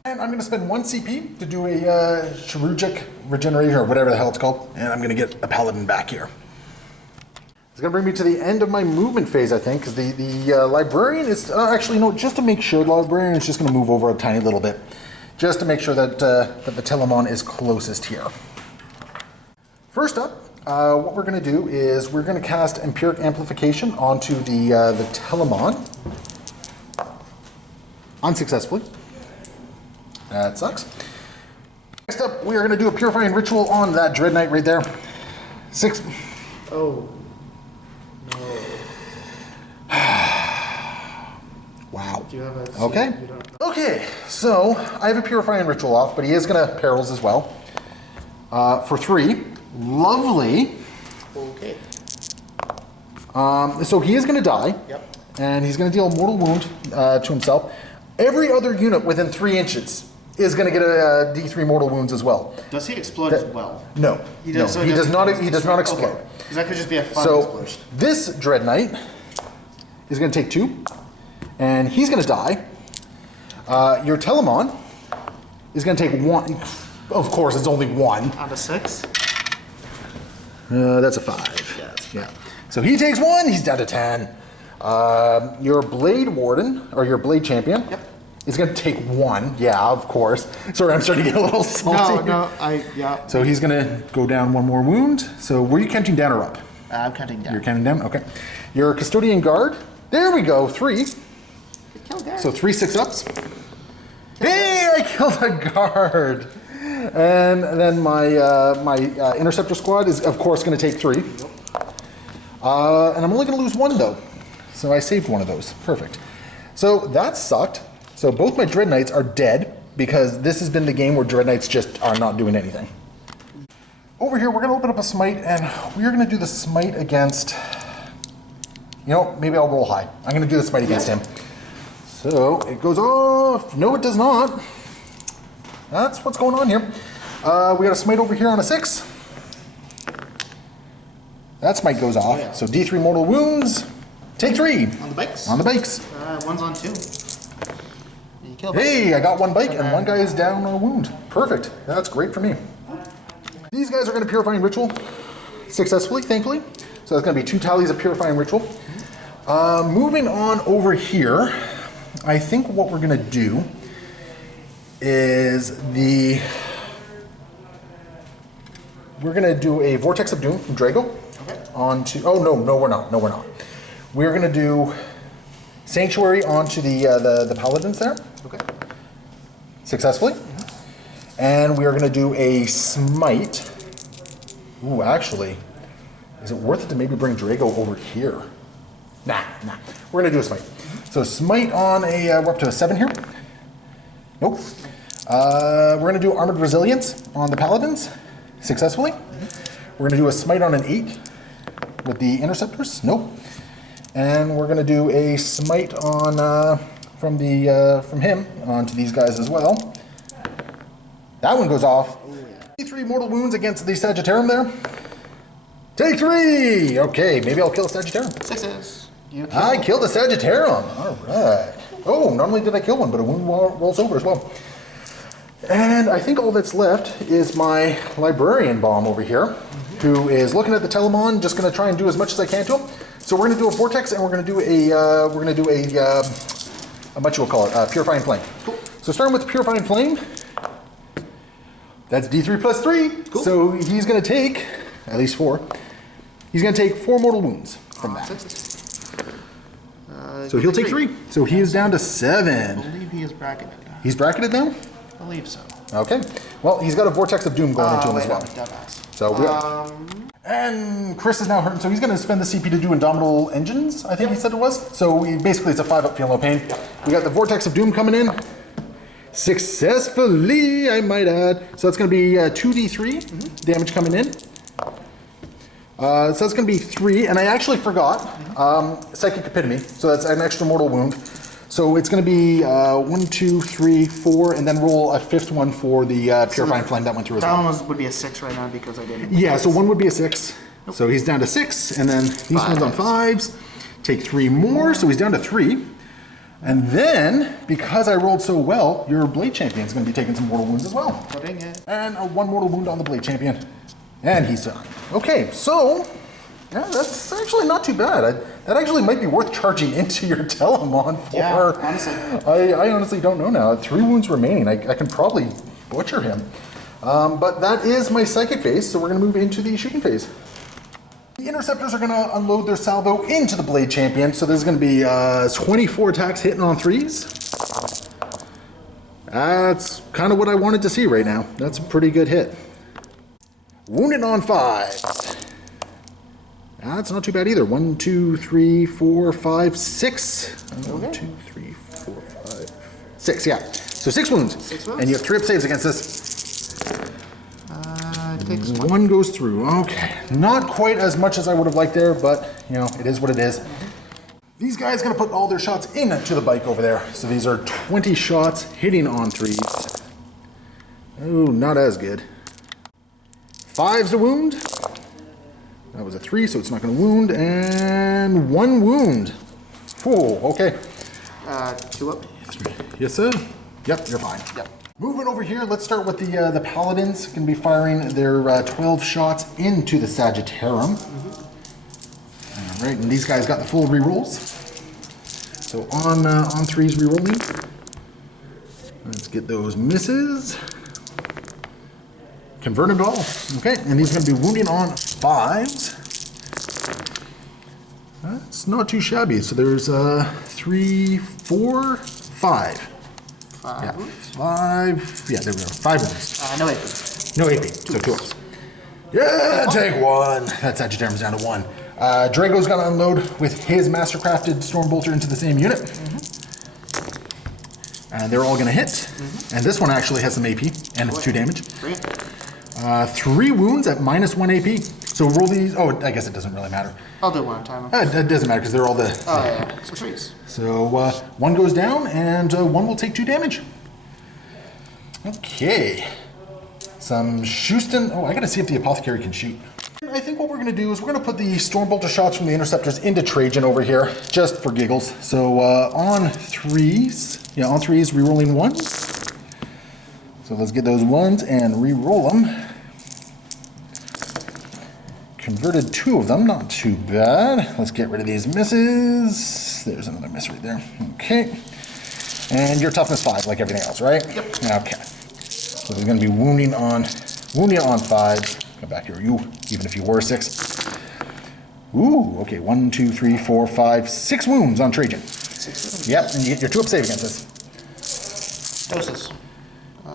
And I'm going to spend 1 CP to do a chirurgic regeneration, or whatever the hell it's called, and I'm going to get a paladin back here. It's going to bring me to the end of my movement phase, I think, because the librarian is... actually, no, just to make sure, the librarian is just going to move over a tiny little bit, just to make sure that, that the Telemann is closest here. First up, what we're going to do is we're going to cast Empiric Amplification onto the Telemann. Unsuccessfully. That sucks. Next up, we are going to do a Purifying Ritual on that Dread Knight right there. 6. Oh. No. Wow. Do you have a... Okay. Okay, so I have a Purifying Ritual off, but he is going to Perils as well. For 3. Lovely. Okay. So he is going to die. Yep. And he's going to deal a mortal wound to himself. Every other unit within 3 inches is going to get a D3 mortal wounds as well. Does he explode as well? No. He does not explode. Okay. Because that could just be a fun explosion. This Dread Knight is going to take 2, and he's going to die. Your Telemann is going to take 1. Of course, it's only 1. Out of 6? That's a 5. Yeah. So he takes 1. He's down to 10. Your Blade Warden, or your Blade Champion, is going to take 1. Yeah, of course. Sorry, I'm starting to get a little salty. No, So he's going to go down 1 more wound. So were you counting down or up? I'm counting down. You're counting down? Okay. Your Custodian Guard. There we go. 3. So 3 6-ups. Hey, I killed a guard. And then my Interceptor squad is, of course, going to take 3. And I'm only going to lose 1, though. So I saved one of those. Perfect. So that sucked. So both my Dread Knights are dead because this has been the game where Dread Knights just are not doing anything. Over here, we're going to open up a smite, and we're going to do the smite against... You know, maybe I'll roll high. I'm going to do the smite against him. So it goes off. No, it does not. That's what's going on here. We got a smite over here on a 6. That smite goes off. Yeah. So D3 mortal wounds. Take 3. On the bikes? On the bikes. One's on 2. You killed hey, I got 1 bike and 1 guy is down on a wound. Perfect. That's great for me. These guys are going to Purifying Ritual successfully, thankfully. So that's going to be 2 tallies of Purifying Ritual. Moving on over here, I think what we're going to do is we're going to do a Vortex of Doom from Drago. Okay. Onto, oh no, we're not. We're going to do Sanctuary onto the Paladins there. Okay. Successfully. And we are going to do a Smite. Ooh, actually, is it worth it to maybe bring Drago over here? Nah. We're going to do a Smite. So Smite on we're up to a 7 here. Nope. We're going to do Armored Resilience on the Paladins successfully. We're going to do a Smite on an 8 with the Interceptors. Nope. And we're going to do a Smite on from him onto these guys as well. That one goes off. 3 mortal wounds against the Sagittarium there. Take 3! Okay, maybe I'll kill a Sagittarium. 6s. I killed a Sagittarium. All right. Oh, not only did I kill one, but a wound rolls over as well. And I think all that's left is my Librarian Bomb over here, who is looking at the Telemann, just going to try and do as much as I can to him. So we're going to do a Vortex, and we're going to do what you will call it, Purifying Flame. Cool. So starting with the Purifying Flame, that's D3 plus 3. Cool. So he's going to take at least 4. He's going to take 4 mortal wounds from that. So he'll take 3. So he is down to 7. I believe he is bracketed. He's bracketed now? I believe so. Okay. Well, he's got a Vortex of Doom going into him as well. So and Chris is now hurting, so he's going to spend the CP to do Indomitable Engines, I think he said it was. So basically it's a 5-up, feel no pain. We got the Vortex of Doom coming in. Successfully, I might add. So that's going to be 2d3 damage coming in. So that's going to be 3, and I actually forgot Psychic Epitome, so that's an extra mortal wound. So it's going to be 1, 2, 3, 4, and then roll a 5th one for the Purifying Flame that went through as well. That one would be a 6 right now because I didn't. Yeah, so 1 would be a 6. Nope. So he's down to 6, and then these ones on 5s. Take 3 more, so he's down to 3. And then, because I rolled so well, your Blade Champion is going to be taking some mortal wounds as well. And a 1 mortal wound on the Blade Champion. And he's done. Okay, so yeah, that's actually not too bad. That actually might be worth charging into your Telemann for. Yeah, honestly. I honestly don't know now. 3 wounds remaining. I can probably butcher him. But that is my Psychic phase, so we're going to move into the shooting phase. The Interceptors are going to unload their salvo into the Blade Champion, so there's going to be 24 attacks hitting on 3s. That's kind of what I wanted to see right now. That's a pretty good hit. Wounded on 5. That's not too bad either. 1, 2, 3, 4, 5, 6. 1, 2, 3, 4, 5, 6. Yeah. So 6 wounds. 6 wounds. And you have 3 up saves against this. One goes through. Okay. Not quite as much as I would have liked there, but you know, it is what it is. These guys gonna put all their shots into the bike over there. So these are 20 shots hitting on 3s. Oh, not as good. 5's to wound. That was a 3, so it's not going to wound. And 1 wound. Oh, okay. 2 up. 3. Yes, sir. Yep, you're fine. Yep. Moving over here, let's start with the Paladins. Going to be firing their 12 shots into the Sagittarium. All right, and these guys got the full rerolls. So on 3s rerolling. Let's get those misses. Converted all. Okay, and he's going to be wounding on 5s. It's not too shabby. So there's 3, 4, 5. 5 Yeah, wounds? 5. Yeah, there we go. 5 wounds. No AP. No AP. So 2 ups. Yeah, take 1. That Sagittarium's down to 1. Drago's gonna unload with his mastercrafted Stormbolter into the same unit. And they're all gonna hit. And this one actually has some AP, and it's 2 damage. 3 wounds at -1 AP. So roll these. Oh, I guess it doesn't really matter. I'll do it one at a time. It doesn't matter because they're all the. Oh, yeah. So trees. So 1 goes down, and 1 will take 2 damage. Okay. Some Houston. Oh, I gotta see if the Apothecary can shoot. I think what we're gonna do is we're gonna put the Stormbolter shots from the Interceptors into Trajan over here, just for giggles. So on 3s, re-rolling 1s. So let's get those 1s and re-roll them. Converted 2 of them, not too bad. Let's get rid of these misses. There's another miss right there. Okay. And your toughness 5, like everything else, right? Yep. Okay. So there's going to be wounding on 5. Come back here, you. Even if you were 6. Ooh. Okay. 1, 2, 3, 4, 5, 6 wounds on Trajan. 6 wounds. Yep. And you get your 2 up save against this. Doses.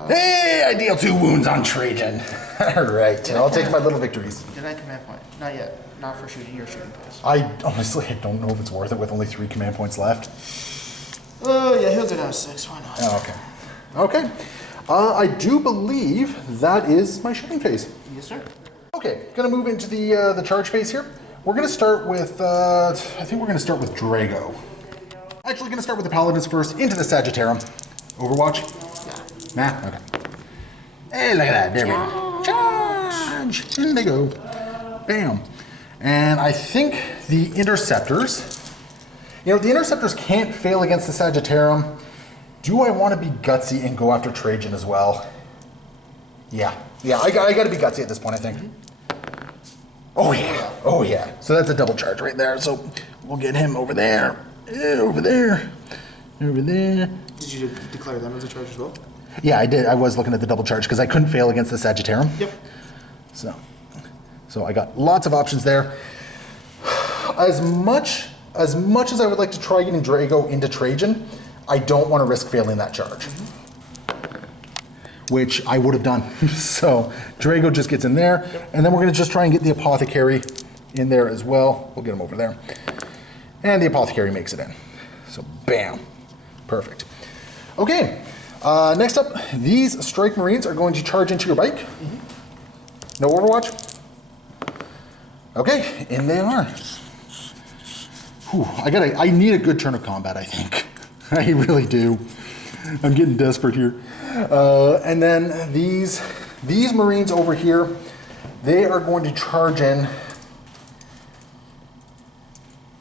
Hey, I deal 2 wounds on Trajan. All right. I'll take my little victories. Did I command point? Not yet. Not for shooting. You're shooting first. I honestly don't know if it's worth it with only 3 command points left. Oh, yeah. He'll go down to 6. Why not? Oh, okay. Okay. I do believe that is my shooting phase. Yes, sir. Okay, gonna move into the charge phase here. We're gonna start with, I think we're gonna start with Drago. Actually, gonna start with the Paladins first, into the Sagittarium. Overwatch? Yeah. Nah? Okay. Hey, look at that, there we go. Charge! In they go. Bam. And I think the Interceptors, the Interceptors can't fail against the Sagittarium. Do I want to be gutsy and go after Trajan as well? Yeah, I got to be gutsy at this point, I think. Oh yeah. So that's a double charge right there. So we'll get him over there, over there. Did you declare them as a charge as well? Yeah, I did. I was looking at the double charge because I couldn't fail against the Sagittarium. Yep. So I got lots of options there. As much as I would like to try getting Drago into Trajan, I don't want to risk failing that charge, which I would have done. So Drago just gets in there, and then we're going to just try and get the Apothecary in there as well. We'll get him over there. And the Apothecary makes it in. So bam. Perfect. Okay, next up, these Strike Marines are going to charge into your bike. No Overwatch? Okay, in they are. Whew, I need a good turn of combat, I think. I really do. I'm getting desperate here. And then these Marines over here, they are going to charge in.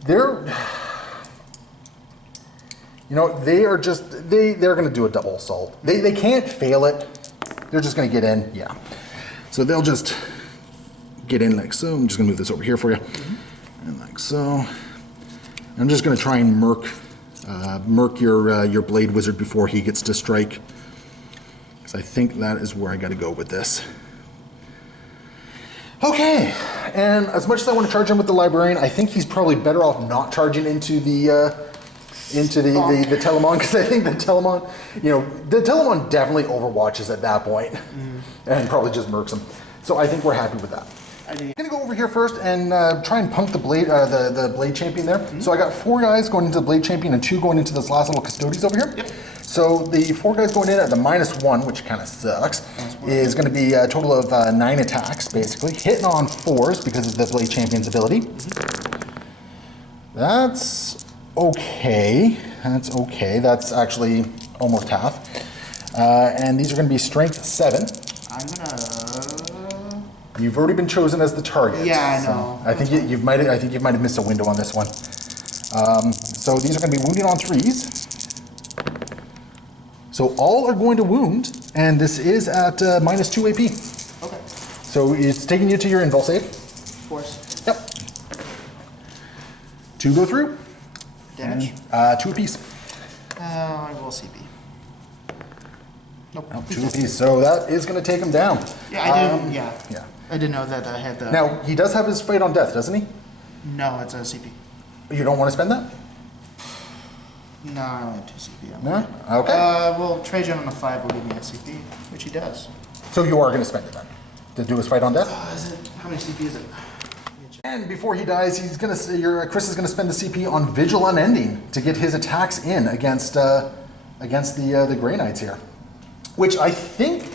They're going to do a double assault. They can't fail it. They're just going to get in. Yeah. So they'll just get in like so. I'm just going to move this over here for you. And like so. I'm just going to try and murk your Blade Wizard before he gets to strike. Because I think that is where I got to go with this. Okay, and as much as I want to charge him with the Librarian, I think he's probably better off not charging into the Telemann, because I think the Telemann, the Telemann definitely overwatches at that point, and probably just murks him. So I think we're happy with that. I'm gonna go over here first and try and punk the Blade Champion there. So I got 4 guys going into the Blade Champion and 2 going into this last little Custodes over here. Yep. So the 4 guys going in at the -1, which kind of sucks, is going to be a total of 9 attacks, basically. Hitting on 4s because of the Blade Champion's ability. That's okay. That's actually almost half. And these are going to be Strength 7. I'm gonna... You've already been chosen as the target. Yeah, I know. I think you might have missed a window on this one. So these are going to be wounding on 3s. So all are going to wound, and this is at -2 AP. Okay. So it's taking you to your invul save. Of course. Yep. 2 go through. Damage? And, 2 apiece. I will CP. Nope. 2 apiece. So that is going to take him down. Yeah, I didn't. Yeah. I didn't know that I had the. Now he does have his fight on death, doesn't he? No, it's a CP. You don't want to spend that? No, I only have 2 CP. No? Okay. Well, Trajan on a 5 will give me a CP, which he does. So you are going to spend it then? To do his fight on death? How many CP is it? And before he dies, he's going to. Chris is going to spend the CP on Vigil Unending to get his attacks in against the Grey Knights here, which I think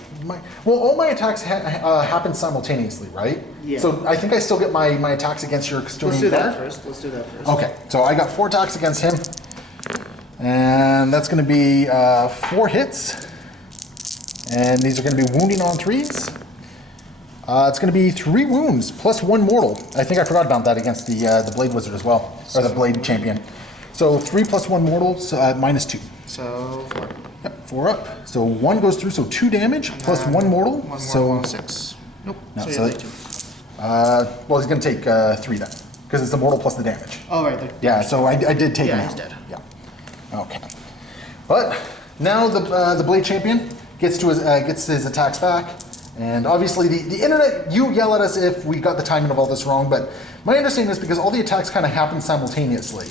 all my attacks happen simultaneously, right? Yeah. So I think I still get my attacks against your Custodian Guard. Let's do that first. Okay, so I got 4 attacks against him, and that's going to be 4 hits, and these are going to be wounding on 3s. It's going to be 3 wounds plus 1 mortal. I think I forgot about that against the Blade Wizard as well, or the Blade Champion. So 3 plus 1 mortal, so, -2. So 4. Yep, 4 up. So 1 goes through, so 2 damage plus 1 mortal. 1 more, so 6. Nope. No, so so you have 2. well, he's going to take 3 then, because it's the mortal plus the damage. Oh, right. Yeah, so I did take him Yeah, out. he's dead. Yeah. Okay. But now the Blade Champion gets his attacks back. And obviously, the internet, you yell at us if we got the timing of all this wrong, but my understanding is because all the attacks kind of happen simultaneously,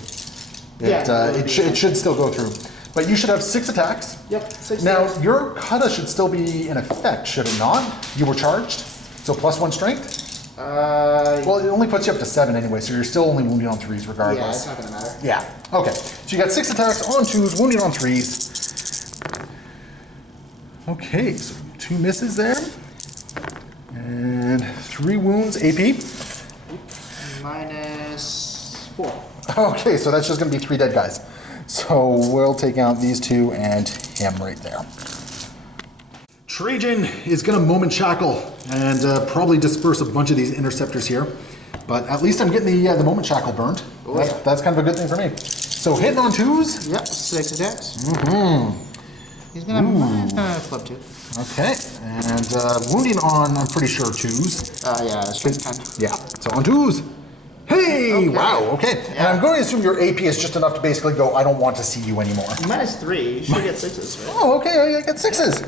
it should still go through. But you should have 6 attacks. Yep, 6 Now, attacks. your kata should still be in effect, should it not? You were charged, so plus 1 strength? Well, it only puts you up to 7 anyway, so you're still only wounding on 3s regardless. Yeah, it's not going to matter. Yeah, okay. So you got 6 attacks on 2s, wounding on 3s. Okay, so 2 misses there. And 3 wounds, AP. -4. Okay, so that's just going to be 3 dead guys. So we'll take out these 2 and him right there. Trajan is going to moment shackle and probably disperse a bunch of these interceptors here. But at least I'm getting the moment shackle burned. Oh, yeah. That's kind of a good thing for me. So hitting on 2s. Yep, 6 attacks. Mm-hmm. He's going to club 2. Okay, and wounding on, I'm pretty sure, 2s. Yeah, strength 10. Yeah, so on 2s. Hey, Okay. wow, okay. And Yeah. I'm going to assume your AP is just enough to basically go, I don't want to see you anymore. -3. You should get 6s, right? Oh, okay, I got 6s.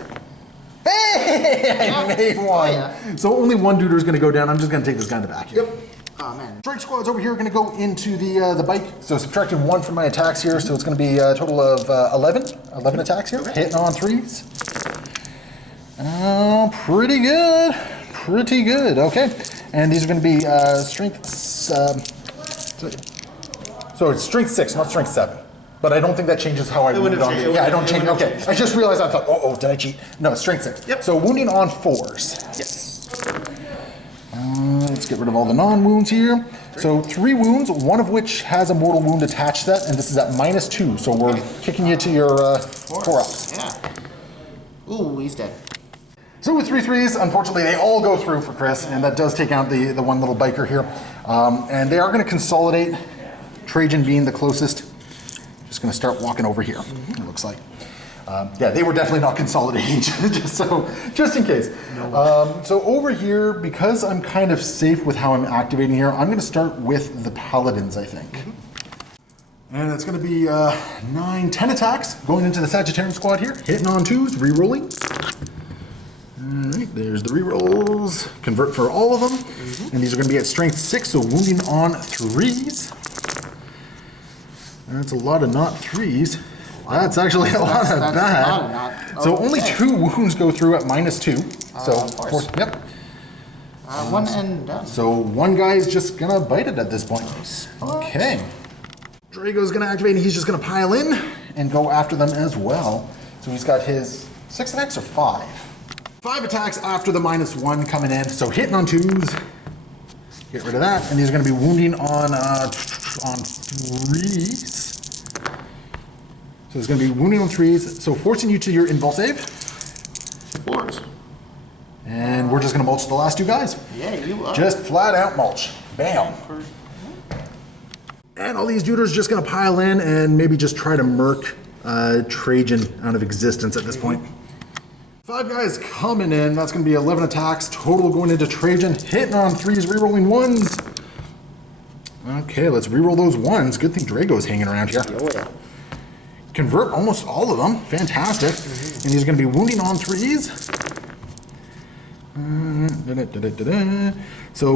Hey, I made 1. Oh, yeah. So only 1 dude is going to go down. I'm just going to take this guy in the back here. Yep. Oh, man. Strike squad's over here are going to go into the bike. So subtracting 1 from my attacks here, so it's going to be a total of 11 attacks here. Okay. Hitting on 3s. Oh, pretty good. Pretty good. Okay. And these are going to be strength. So it's strength 6, not strength 7. But I don't think that changes how I wound on it. Yeah, I don't change. Okay. I just realized I thought, oh, did I cheat? No, it's strength 6. Yep. So wounding on 4s. Yes. Let's get rid of all the non-wounds here. So 3 wounds, 1 of which has a mortal wound attached to that, and this is at -2. So we're kicking you to your 4 ups. Yeah. Ooh, he's dead. So with 3 3s, unfortunately, they all go through for Chris, and that does take out the one little biker here. And they are going to consolidate, Trajan being the closest. Just going to start walking over here, it looks like. Yeah, they were definitely not consolidating, just in case. So over here, because I'm kind of safe with how I'm activating here, I'm going to start with the Paladins, I think. And it's going to be 9, 10 attacks going into the Sagittarian squad here. Hitting on 2s, re-rolling. Alright, there's the rerolls. Convert for all of them. And these are going to be at strength 6, so wounding on 3s. That's a lot of not 3s. That's actually a lot of bad. So only 2 wounds go through at -2. So, of course. Yep. 1 and done. So 1 guy is just going to bite it at this point. Okay. Drago's going to activate, and he's just going to pile in and go after them as well. So he's got his 6 attacks or 5? 5 attacks after the -1 coming in. So hitting on 2s. Get rid of that. And these are going to be wounding on 3s. So it's going to be wounding on 3s. So forcing you to your invul save. 4s. And we're just going to mulch the last 2 guys. Yeah, you are. Just flat out mulch. Bam. And all these dudes are just going to pile in and maybe just try to murk Trajan out of existence at this point. 5 guys coming in. That's going to be 11 attacks total going into Trajan. Hitting on 3s, rerolling 1s. Okay, let's reroll those 1s. Good thing Drago's hanging around here. Oh, yeah. Convert almost all of them. Fantastic. And he's going to be wounding on 3s. So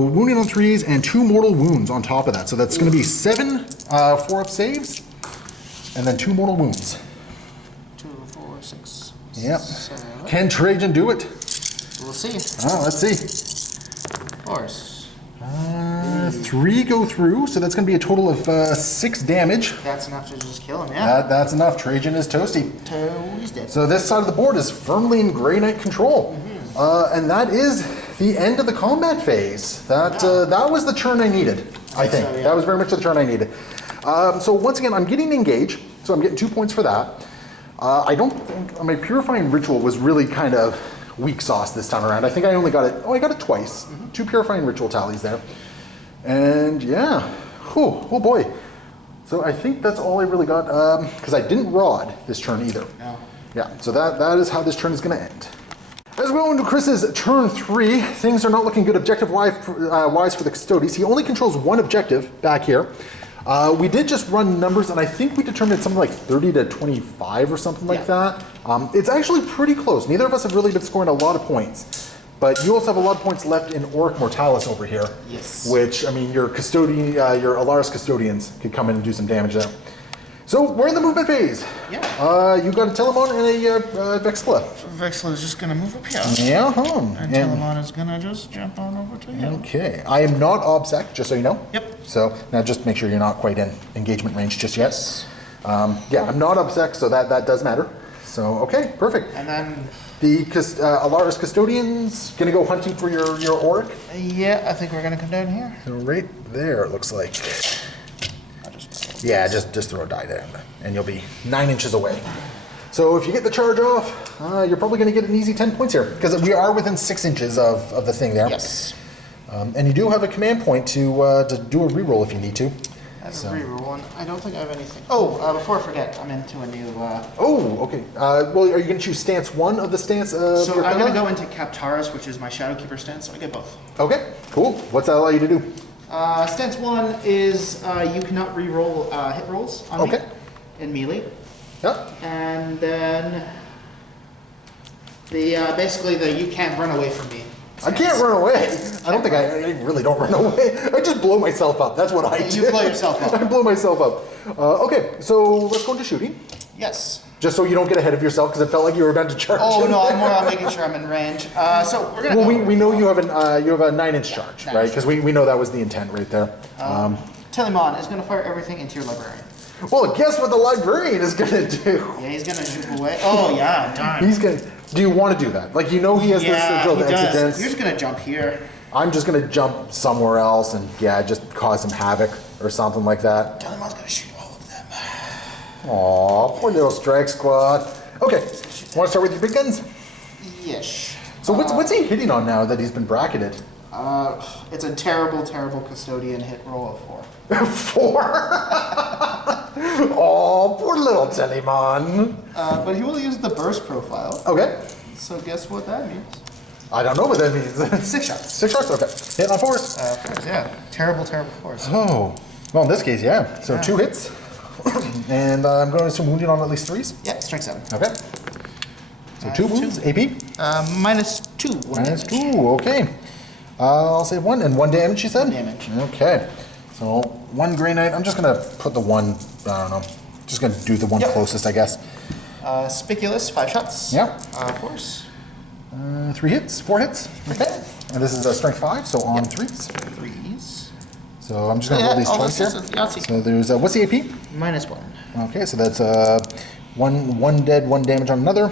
wounded on 3s and 2 mortal wounds on top of that. So that's going to be 7 4-up saves and then 2 mortal wounds. 2, 4, 6. Yep. 7. Can Trajan do it? We'll see. Oh, let's see. Of course. 3 go through, so that's going to be a total of 6 damage. That's enough to just kill him, yeah. That's enough. Trajan is toasty. He's dead. So this side of the board is firmly in Grey Knight control. And that is the end of the combat phase. That was the turn I needed, I think. So, yeah. That was very much the turn I needed. So once again, I'm getting engage, so I'm getting 2 points for that. I don't think my Purifying Ritual was really kind of weak sauce this time around. I think I only got it, I got it twice. 2 Purifying Ritual tallies there. And yeah, oh boy. So I think that's all I really got, because I didn't rod this turn either. No. Yeah, so that is how this turn is going to end. As we go into Chris's turn 3, things are not looking good objective-wise for the Custodes. He only controls 1 objective back here. We did just run numbers, and I think we determined something like 30 to 25 or something like that. It's actually pretty close. Neither of us have really been scoring a lot of points. But you also have a lot of points left in Auric Mortalis over here. Yes. Which, I mean, your Custodian, your Alaris Custodians could come in and do some damage there. So we're in the movement phase. Yeah. You got a Telemann and a Vexilla. Vexilla is just going to move up here. Yeah, And Telemann is going to just jump on over to you. Okay. I am not OBSEC, just so you know. Yep. So now just make sure you're not quite in engagement range just yet. Yeah, I'm not OBSEC, so that does matter. So, okay, perfect. And then the Alaris Custodians going to go hunting for your Auric? Yeah, I think we're going to come down here. So right there, it looks like. Yeah, just throw a die there, and you'll be 9 inches away. So if you get the charge off, you're probably going to get an easy 10 points here, because we are within 6 inches of the thing there. Yes. And you do have a command point to do a reroll if you need to. I have a reroll, and I don't think I have anything. Oh, before I forget, I'm into a new... Oh, okay. Well, are you going to choose stance 1 of the stance? So I'm going to go into Captaris, which is my Shadowkeeper stance, so I get both. Okay, cool. What's that allow you to do? Stance 1 is you cannot reroll hit rolls on me in melee. Yep. And then basically you can't run away from me. I can't run away. I don't think I really don't run away. I just blow myself up. That's what I do. You blow yourself up. I blow myself up. Okay, so let's go into shooting. Yes. Just so you don't get ahead of yourself, because it felt like you were about to charge. Oh no, I'm more on making sure I'm in range. So we're gonna. Well, we know you have a 9-inch charge, right? Because we know that was the intent right there. Telemann is gonna fire everything into your librarian. Well, guess what the librarian is gonna do? Yeah, he's gonna shoot away. Oh yeah, darn. He's gonna. Do you want to do that? Like, you know he has this drill to exit dance. You're just gonna jump here. I'm just gonna jump somewhere else and just cause some havoc or something like that. Telemann's gonna shoot all of them. Aw, poor little strike squad. Okay, want to start with your big guns? Yes. So what's he hitting on now that he's been bracketed? It's a terrible, terrible Custodian hit roll of 4. 4? Oh, poor little Telemann. But he will use the burst profile. Okay. So guess what that means? I don't know what that means. 6 shots. 6 shots, okay. Hitting on 4s? 4s, yeah. Terrible, terrible 4s. Oh. Well, in this case, yeah. So 2 hits. And I'm going to assume wounded on at least 3s? Yeah, strength 7. Okay. So 2 wounds, AP? Minus 2. Minus 2, okay. I'll say 1, and 1 damage, you said? 1 damage. Okay. So 1 Grey Knight. I'm just going to put the 1, I don't know. Just going to do the one closest, I guess. Spiculous, 5 shots. Yep. 4s. 3 hits, 4 hits. Okay. And this is a strength 5, so on 3s. 3s. So I'm just going to roll these twice here. So there's, what's the AP? Minus 1. Okay, so that's one dead, 1 damage on another.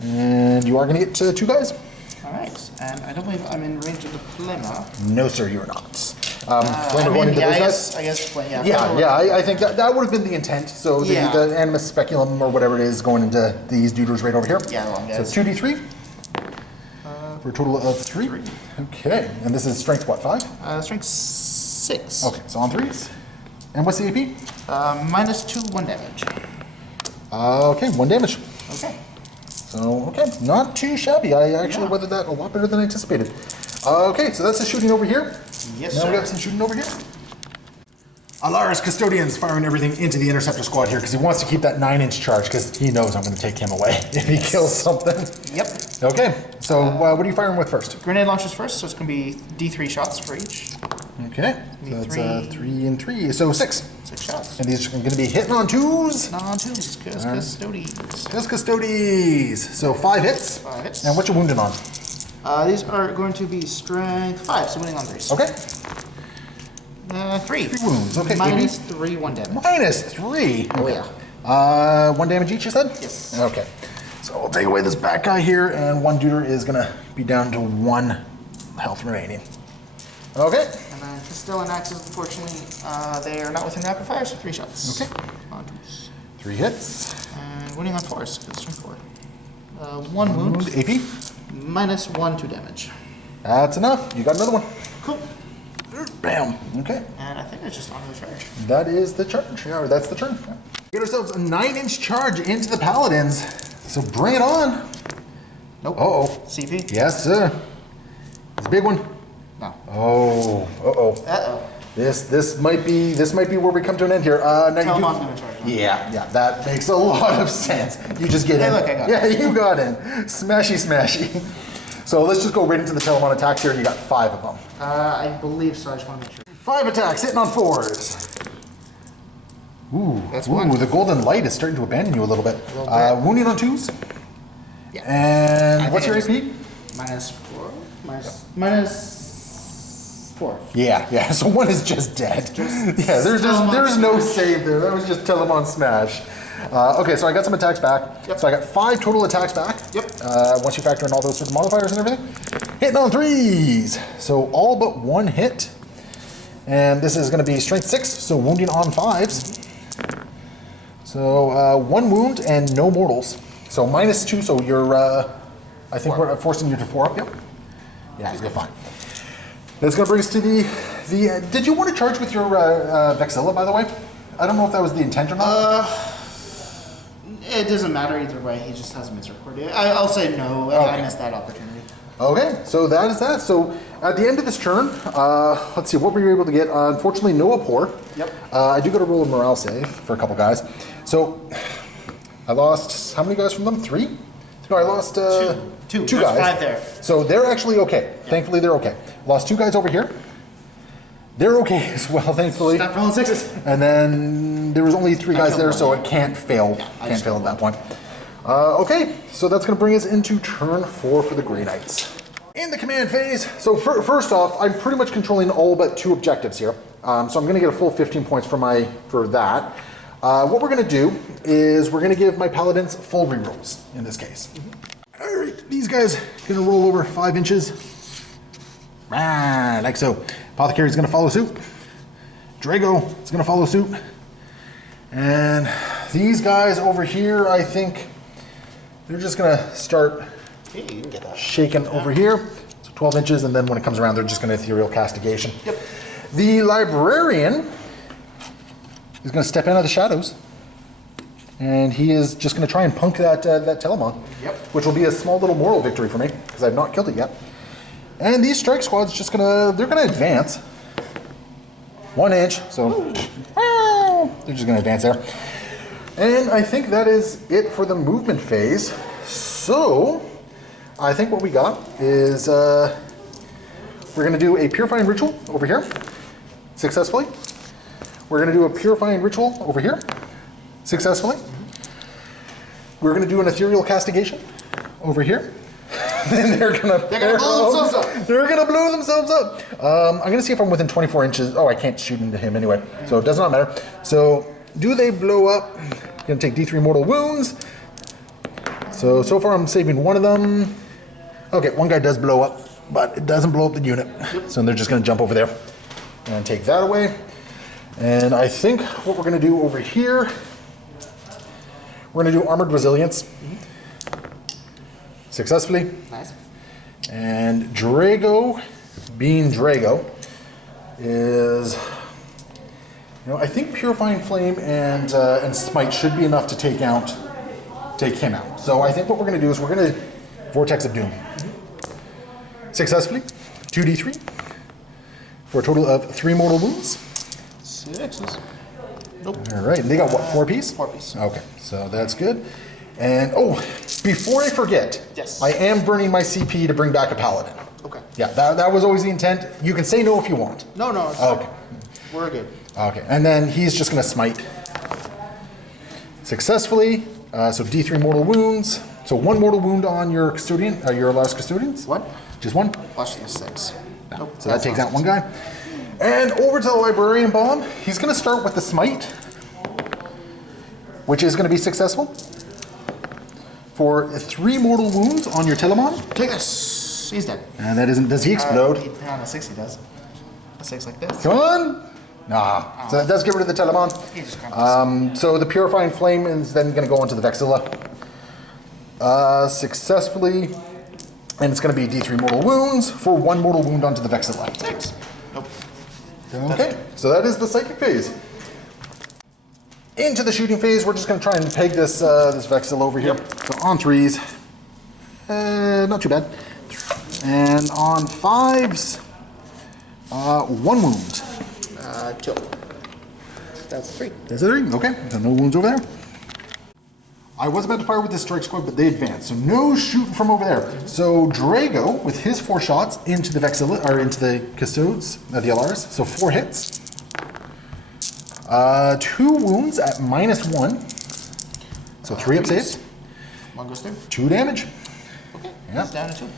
And you are going to get 2 guys. Alright, and I don't believe I'm in range of the Flemmer. No, sir, you're not. Flemmer going into those guys? I guess, yeah. Yeah, I think that would have been the intent. So the Animus Speculum or whatever it is going into these doodles right over here. Yeah, the one guys. So it's 2d3 for a total of 3. Okay, and this is strength what, 5? Strength 6. Okay, so on 3s. And what's the AP? Minus 2, 1 damage. Okay, 1 damage. Okay. So, okay, not too shabby. I actually weathered that a lot better than I anticipated. Okay, so that's the shooting over here. Yes, now we got some shooting over here. Alaris Custodian's firing everything into the Interceptor squad here because he wants to keep that 9-inch charge because he knows I'm going to take him away if he kills something. Yep. Okay, so what are you firing with first? Grenade launchers first, so it's going to be D3 shots for each. Okay, so that's 3 and 3, so 6. 6 shots. And these are going to be hitting on 2s? On 2s, because Custodes. Just Custodes. So 5 hits. 5 hits. And what you wounded on? These are going to be strength 5, so winning on 3s. Okay. 3. 3 wounds, okay. Minus 3, 1 damage. Minus 3. Oh, okay. yeah. 1 damage each, you said? Yes. Okay. So we'll take away this back guy here, and one duder is going to be down to 1 health remaining. Okay. And then Custodian Attacks, unfortunately, they are not within rapid fire, so 3 shots. Okay. On 2s. 3 hits. And winning on 4s, because strength 4. 1 wound. AP. Minus 1, 2 damage. That's enough. You got another one. Cool. Bam. Okay. And I think it's just on the charge. That is the charge. Yeah, or that's the turn. Yeah. Get ourselves a 9-inch charge into the Paladins. So bring it on. Nope. Uh-oh. CP? Yes, sir. It's a big one. No. Oh. Uh-oh. Uh-oh. This might be where we come to an end here. Now Telemann's going to charge. Yeah, that makes a lot of sense. You just get in. Look, I got Yeah, you got in. Smashy, smashy. So let's just go right into the Telemann Attacks here, and you got 5 of them. I believe so. I just want to make sure. 5 attacks, hitting on 4s. Ooh, That's one. the golden light is starting to abandon you a little bit. Wounding on 2s. Yeah. And I what's your AP? think Minus 4. Minus 4. Yeah. So 1 is just dead. There's no save there. That was just Telemann smash. Okay, so I got some attacks back. Yep. So I got 5 total attacks back. Yep. Once you factor in all those sorts of modifiers and everything. Hitting on 3s. So all but 1 hit. And this is going to be strength 6, so wounding on 5s. So 1 wound and no mortals. So minus 2, so you're, I think we're forcing you to 4 up, yep? Yeah, you're fine. That's going to bring us to the did you want to charge with your Vexilla, by the way? I don't know if that was the intent or not. It doesn't matter either way. He just has a misrecord. I'll say no. Okay. I missed that opportunity. Okay, so that is that. So at the end of this turn, let's see, what were you able to get? Unfortunately, no Appor. Yep. I do got to roll a morale save for a couple guys. So I lost, how many guys from them? 3? No, I lost 2. 2 There's guys. 5 there. So they're actually okay. Yep. Thankfully, they're okay. Lost 2 guys over here. They're okay as well, thankfully. Stop rolling 6s. And then there was only 3 guys there, so it can't fail. Yeah, Can't fail at that point. Okay, so that's going to bring us into turn 4 for the Grey Knights. In the command phase, so first off, I'm pretty much controlling all but 2 objectives here. So I'm going to get a full 15 points for that. What we're going to do is we're going to give my paladins full rerolls in this case. All right, these guys are going to roll over 5 inches. Like so. Apothecary is going to follow suit. Drago is going to follow suit. And these guys over here, I think they're just going to start shaking over here. So 12 inches, and then when it comes around, they're just going to ethereal castigation. Yep. The librarian is going to step out of the shadows, and he is just going to try and punk that Telemann. Yep. Which will be a small little moral victory for me because I've not killed it yet. And these strike squads they're gonna advance 1 inch, so they're just gonna advance there. And I think that is it for the movement phase. So I think what we got is we're gonna do a purifying ritual over here successfully. We're gonna do a purifying ritual over here successfully. We're gonna do an ethereal castigation over here. Then they're gonna blow themselves up. They're gonna blow themselves up. I'm gonna see if I'm within 24 inches. Oh, I can't shoot into him anyway, so it does not matter. So, do they blow up? Gonna take D3 mortal wounds. So far I'm saving 1 of them. Okay, 1 guy does blow up, but it doesn't blow up the unit. So they're just gonna jump over there and take that away. And I think what we're gonna do over here, we're gonna do armored resilience. Successfully. Nice. And Drago, being Drago, is, I think Purifying Flame and Smite should be enough to take him out. So I think what we're going to do is we're going to Vortex of Doom. Successfully, 2d3, for a total of 3 mortal wounds. 6s. Nope. All right, and they got what, 4 piece? 4 piece. Okay, so that's good. And oh, before I forget, Yes. I am burning my CP to bring back a paladin. Okay. Yeah, that was always the intent. You can say no if you want. No, it's Okay. We're good. Okay, and then he's just gonna smite successfully. So D3 mortal wounds. So 1 mortal wound on your custodian, your Alaris Custodians. What? Just 1. Watch these 6. Nope. So that takes out 1 guy. And over to the Librarian Bomb. He's gonna start with the smite, which is gonna be successful for 3 mortal wounds on your Telemann. Take this. He's dead. And that isn't, does he explode? On a 6 he does. A 6 like this. Come on! Nah. So that does get rid of the Telemann. He just comes. So the Purifying Flame is then going to go into the Vexilla. Successfully. And it's going to be D3 mortal wounds for 1 mortal wound onto the Vexilla. 6. Nope. Okay, so that is the psychic phase. Into the shooting phase, we're just going to try and peg this this Vexilla over here. So on 3s, not too bad. And on 5s, 1 wound. 2. That's 3. That's a 3. Okay, so no wounds over there. I was about to fire with this strike squad, but they advanced, so no shooting from over there. So Drago with his 4 shots into the Vexilla or into the Custodes, the Alaris. So 4 hits. 2 wounds at -1. So 3 up saves. 1 goes through. 2 damage. Okay. Yeah. He's down to 2.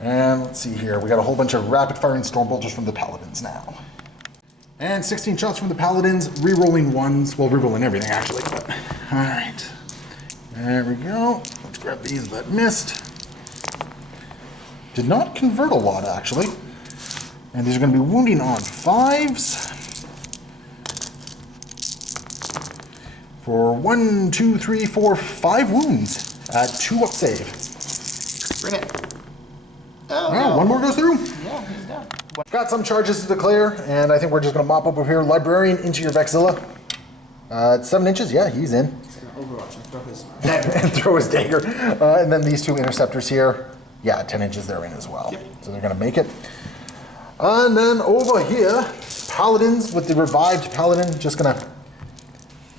And let's see here. We got a whole bunch of rapid firing storm bolters from the Paladins now. And 16 shots from the Paladins, re-rolling 1s. Well, re-rolling everything actually. But, all right. There we go. Let's grab these that missed. Did not convert a lot actually. And these are going to be wounding on 5s. For 1, 2, 3, 4, 5 wounds at 2 up save. Bring it. Oh, Oh, 1 more goes through. Yeah, he's down. Got some charges to declare, and I think we're just going to mop up over here. Librarian into your Vexilla. 7 inches, yeah, he's in. He's going to Overwatch and throw his... And throw his dagger. And then these 2 interceptors here, yeah, 10 inches they're in as well. Yep. So they're going to make it. And then over here, Paladins with the revived Paladin, just going to...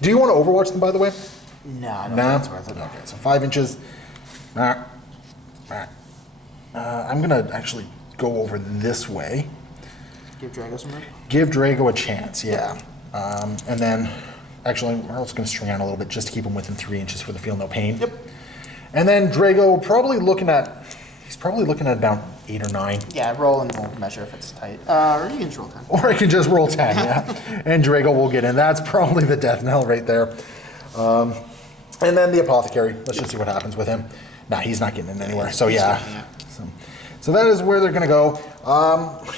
Do you want to Overwatch them, by the way? No, I don't No? think it's worth it. Okay, so 5 inches. I'm going to actually go over this way. Give Drago some room. Give Drago a chance, yeah. And then, actually, we're also going to string out a little bit just to keep him within 3 inches for the feel no pain. Yep. And then Drago he's probably looking at about 8 or 9. Yeah, roll and we'll measure if it's tight. Or you can just roll 10. Or I can just roll 10, yeah. And Drago will get in. That's probably the death knell right there. And then the Apothecary. Let's just see what happens with him. Nah, he's not getting in anywhere. So yeah. So that is where they're going to go.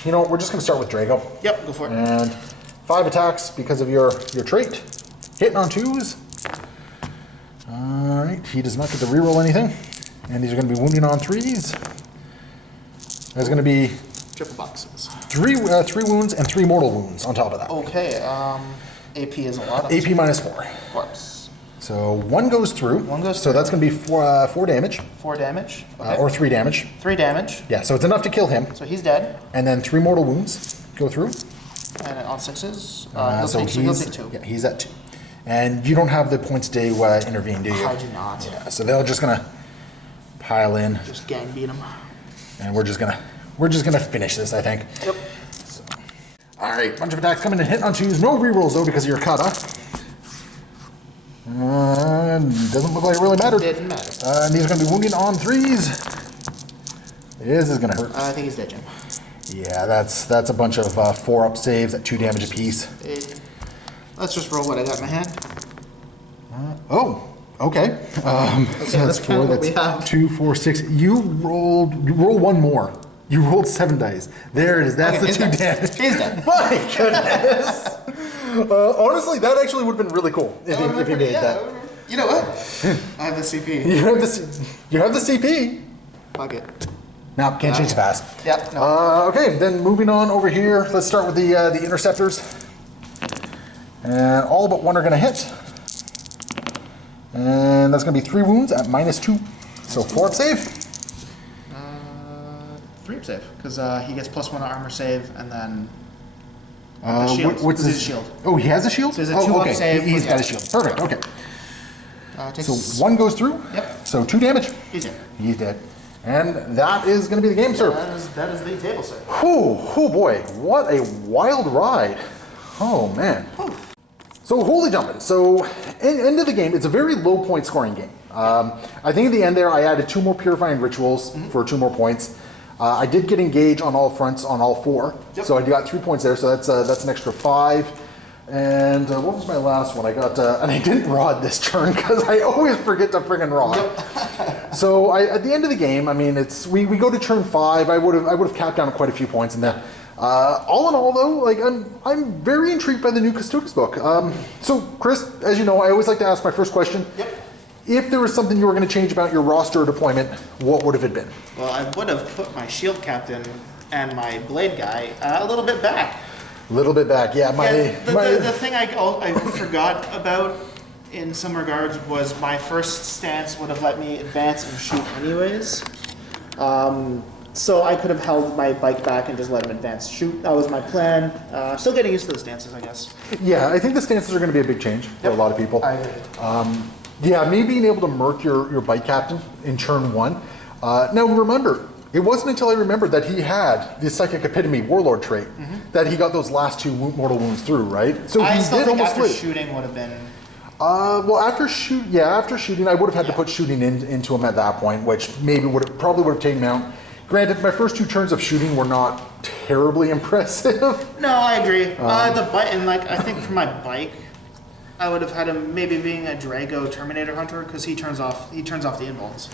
You know, we're just going to start with Drago. Yep, go for it. And 5 attacks because of your trait. Hitting on 2s. Alright, he does not get to reroll anything. And these are going to be wounding on 3s. There's going to be Triple boxes. 3 wounds and 3 mortal wounds on top of that. Okay, AP is a lot. AP -4. Corpse. So 1 goes through. 1 goes So through. that's going to be 4 damage. 4 damage. Okay. Or 3 damage. 3 damage. Yeah, so it's enough to kill him. So he's dead. And then 3 mortal wounds go through. And on 6s, So he'll take 2. Yeah, he's at 2. And you don't have the points to intervene, do you? I do not. Yeah, so they're just going to pile in. Just gang beat him. And we're just gonna finish this, I think. Yep. So, all right, bunch of attacks coming in, hitting on 2s. No rerolls though because of your kata. Doesn't look like it really mattered. Didn't matter. And these are gonna be wounding on 3s. This is gonna hurt. I think he's dead, Jim. Yeah, that's a bunch of 4 up saves at 2 damage apiece. Let's just roll what I got in my hand. Oh. Okay. So that's 4. what we That's have. 2, 4, 6. You roll 1 more. You rolled 7 dice. There it is. That's Okay, the 2 he's dead. damage. He's dead. My goodness. Honestly, that actually would have been really cool if you made that. You know what? I have the CP. You have the CP. Fuck it. No, can't change fast. Yep. No. Okay, then moving on over here. Let's start with the interceptors. And all but 1 are going to hit. And that's going to be 3 wounds at -2. So 4 up save. 3 up save, because he gets +1 to armor save, and then What's his his shield? Oh, he has a shield? So he's a oh, 2 up okay. save. He's got a shield. Perfect. Okay. So 1 goes through. Yep. So 2 damage. He's in. He's dead. And that is going to be the game, sir. That is the table, sir. Oh boy, what a wild ride. Oh man. So holy jumping. So end of the game, it's a very low point scoring game. I think at the end there I added 2 more Purifying Rituals for 2 more points. I did get engage on all fronts on all 4. Yep. So I got 3 points there, so that's an extra 5. And what was my last one? I got, and I didn't rod this turn because I always forget to friggin' rod. Yep. So at the end of the game, I mean, we go to turn 5. I would have capped down quite a few points in there. All in all, though, like I'm very intrigued by the new Custodes book. So Chris, as you know, I always like to ask my first question. Yep. If there was something you were going to change about your roster or deployment, what would have it been? Well, I would have put my shield captain and my blade guy a little bit back. A little bit back, yeah. The thing I forgot about in some regards was my first stance would have let me advance and shoot anyways. So I could have held my bike back and just let him advance shoot. That was my plan. Still getting used to the stances, I guess. Yeah, I think the stances are going to be a big change for a lot of people. I agree. Yeah, me being able to murk your bike captain in turn 1. Now remember, it wasn't until I remembered that he had the Psychic Epitome Warlord trait that he got those last 2 mortal wounds through, right? So I he still did think almost after live. shooting would have been... Well, after shooting, I would have had to put shooting into him at that point, which maybe probably would have taken him out. Granted, my first 2 turns of shooting were not terribly impressive. No, I agree. The bike, and like I think for my bike, I would have had him maybe being a Drago Terminator Hunter because he turns off the inbones.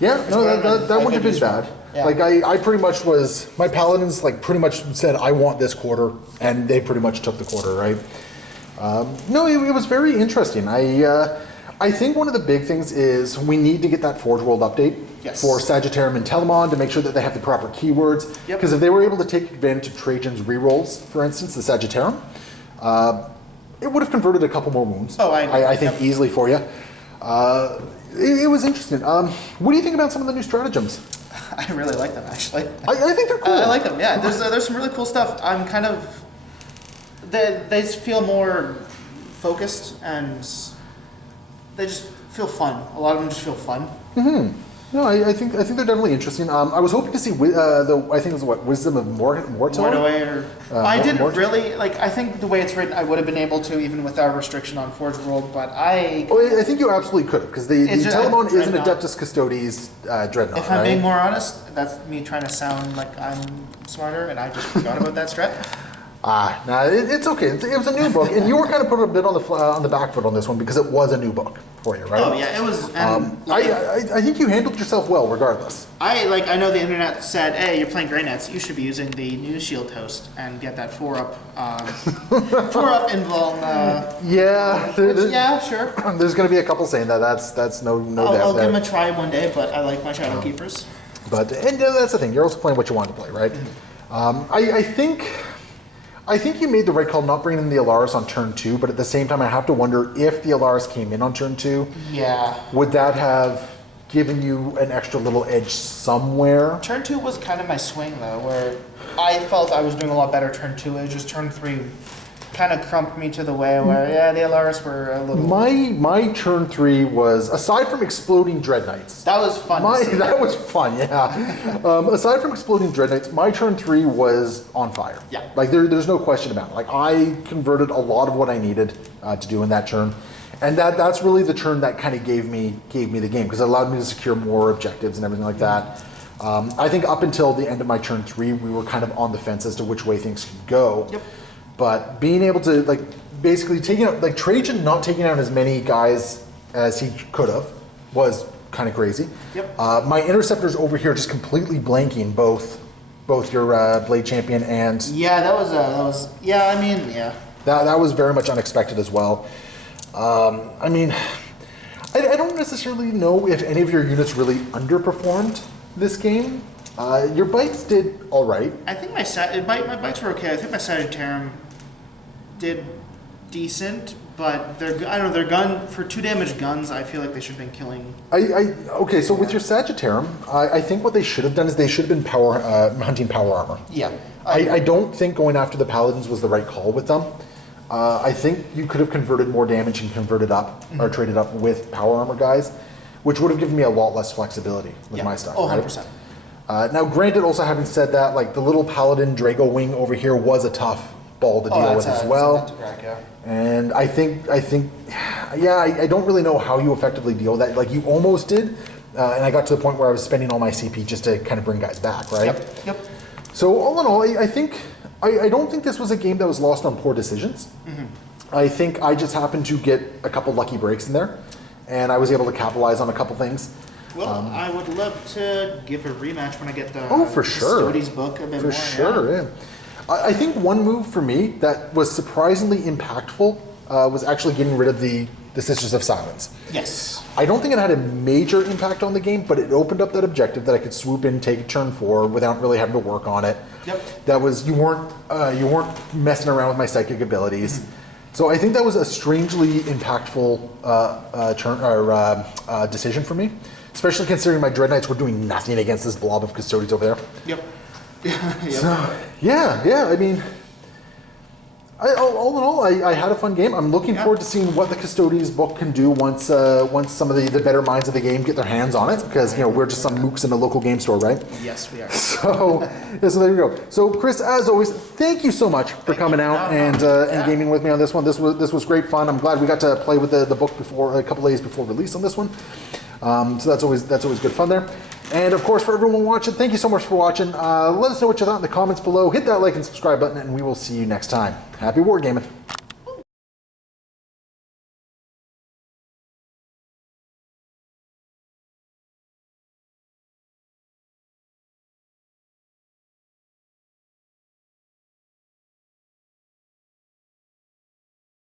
Yeah, no, that wouldn't have been bad. Yeah. Like I pretty much was, my paladins like pretty much said I want this quarter, and they pretty much took the quarter, right? No, it was very interesting. I think one of the big things is we need to get that Forge World update for Sagittarium and Telemann to make sure that they have the proper keywords. Because if they were able to take advantage of Trajan's rerolls, for instance, the Sagittarium, it would have converted a couple more wounds. Oh, I think easily for you. It was interesting. What do you think about some of the new stratagems? I really like them, actually. I think they're cool. I like them, yeah. There's some really cool stuff. I'm kind of... They feel more focused, and they just feel fun. A lot of them just feel fun. No, I think they're definitely interesting. I was hoping to see I think it was Wisdom of Mortoi? I didn't really like. I think the way it's written, I would have been able to even without restriction on Forge World, but I think you absolutely could have because the Telemann is an Adeptus Custodes Dreadnought. If I'm being more honest, that's me trying to sound like I'm smarter, and I just forgot about that strat. No, it's okay. It was a new book, and you were kind of put a bit on the back foot on this one because it was a new book for you, right? Oh yeah, it was. I think you handled yourself well, regardless. I know the internet said, "Hey, you're playing Grey Nets. You should be using the new Shield host and get that 4-up, 4-up invuln." Yeah, sure. There's going to be a couple saying that. That's no doubt. I'll give them a try one day, but I like my Shadow Keepers. But that's the thing. You're also playing what you want to play, right? I think you made the right call not bringing in the Alaris on turn 2, but at the same time, I have to wonder if the Alaris came in on turn 2. Yeah. Would that have given you an extra little edge somewhere? Turn 2 was kind of my swing, though, where I felt I was doing a lot better turn 2. It was just turn 3 kind of crumped me to the way where, the Alaris were a little... My turn 3 was, aside from exploding Dread Knights... That was fun. That was fun, yeah. Aside from exploding Dread Knights, my turn 3 was on fire. Yeah. Like, there's no question about it. Like, I converted a lot of what I needed to do in that turn. And that's really the turn that kind of gave me the game, because it allowed me to secure more objectives and everything like that. I think up until the end of my turn 3, we were kind of on the fence as to which way things could go. Yep. But being able to, like, basically taking out, like, Trajan not taking out as many guys as he could have was kind of crazy. Yep. My interceptors over here just completely blanking both your Blade Champion and... Yeah, that was That was very much unexpected as well. I don't necessarily know if any of your units really underperformed this game. Your bikes did all right. I think my bikes were okay. I think my Sagittarium did decent, but they're gun for 2 damage guns. I feel like they should have been killing. Okay, so with your Sagittarium, I think what they should have done is they should have been hunting power armor. Yeah. I don't think going after the Paladins was the right call with them. I think you could have converted more damage and converted up or traded up with power armor guys, which would have given me a lot less flexibility with my stuff. Oh, right? 100%. Now, granted, also having said that, like the little Paladin Drago wing over here was a tough ball to deal with as well. And I think, yeah, I don't really know how you effectively deal with that. Like you almost did, and I got to the point where I was spending all my CP just to kind of bring guys back, right? Yep. So all in all, I think I don't think this was a game that was lost on poor decisions. I think I just happened to get a couple lucky breaks in there, and I was able to capitalize on a couple things. Well, I would love to give a rematch when I get the for sure. Custodes book a bit For more. sure, yeah. I think one move for me that was surprisingly impactful was actually getting rid of the Sisters of Silence. Yes. I don't think it had a major impact on the game, but it opened up that objective that I could swoop in, take a turn forward without really having to work on it. Yep. That was you weren't messing around with my psychic abilities. So I think that was a strangely impactful decision for me, especially considering my Dread Knights were doing nothing against this blob of Custodes over there. Yep. So, yeah. I mean, all in all, I had a fun game. I'm looking forward to seeing what the Custodes book can do once some of the better minds of the game get their hands on it, because we're just some mooks in a local game store, right? Yes, we are. So there you go. So Chris, as always, thank you so much for coming out and gaming with me on this one. This was great fun. I'm glad we got to play with the book before a couple days before release on this one. So that's always good fun there. And of course, for everyone watching, thank you so much for watching. Let us know what you thought in the comments below. Hit that like and subscribe button, and we will see you next time. Happy wargaming.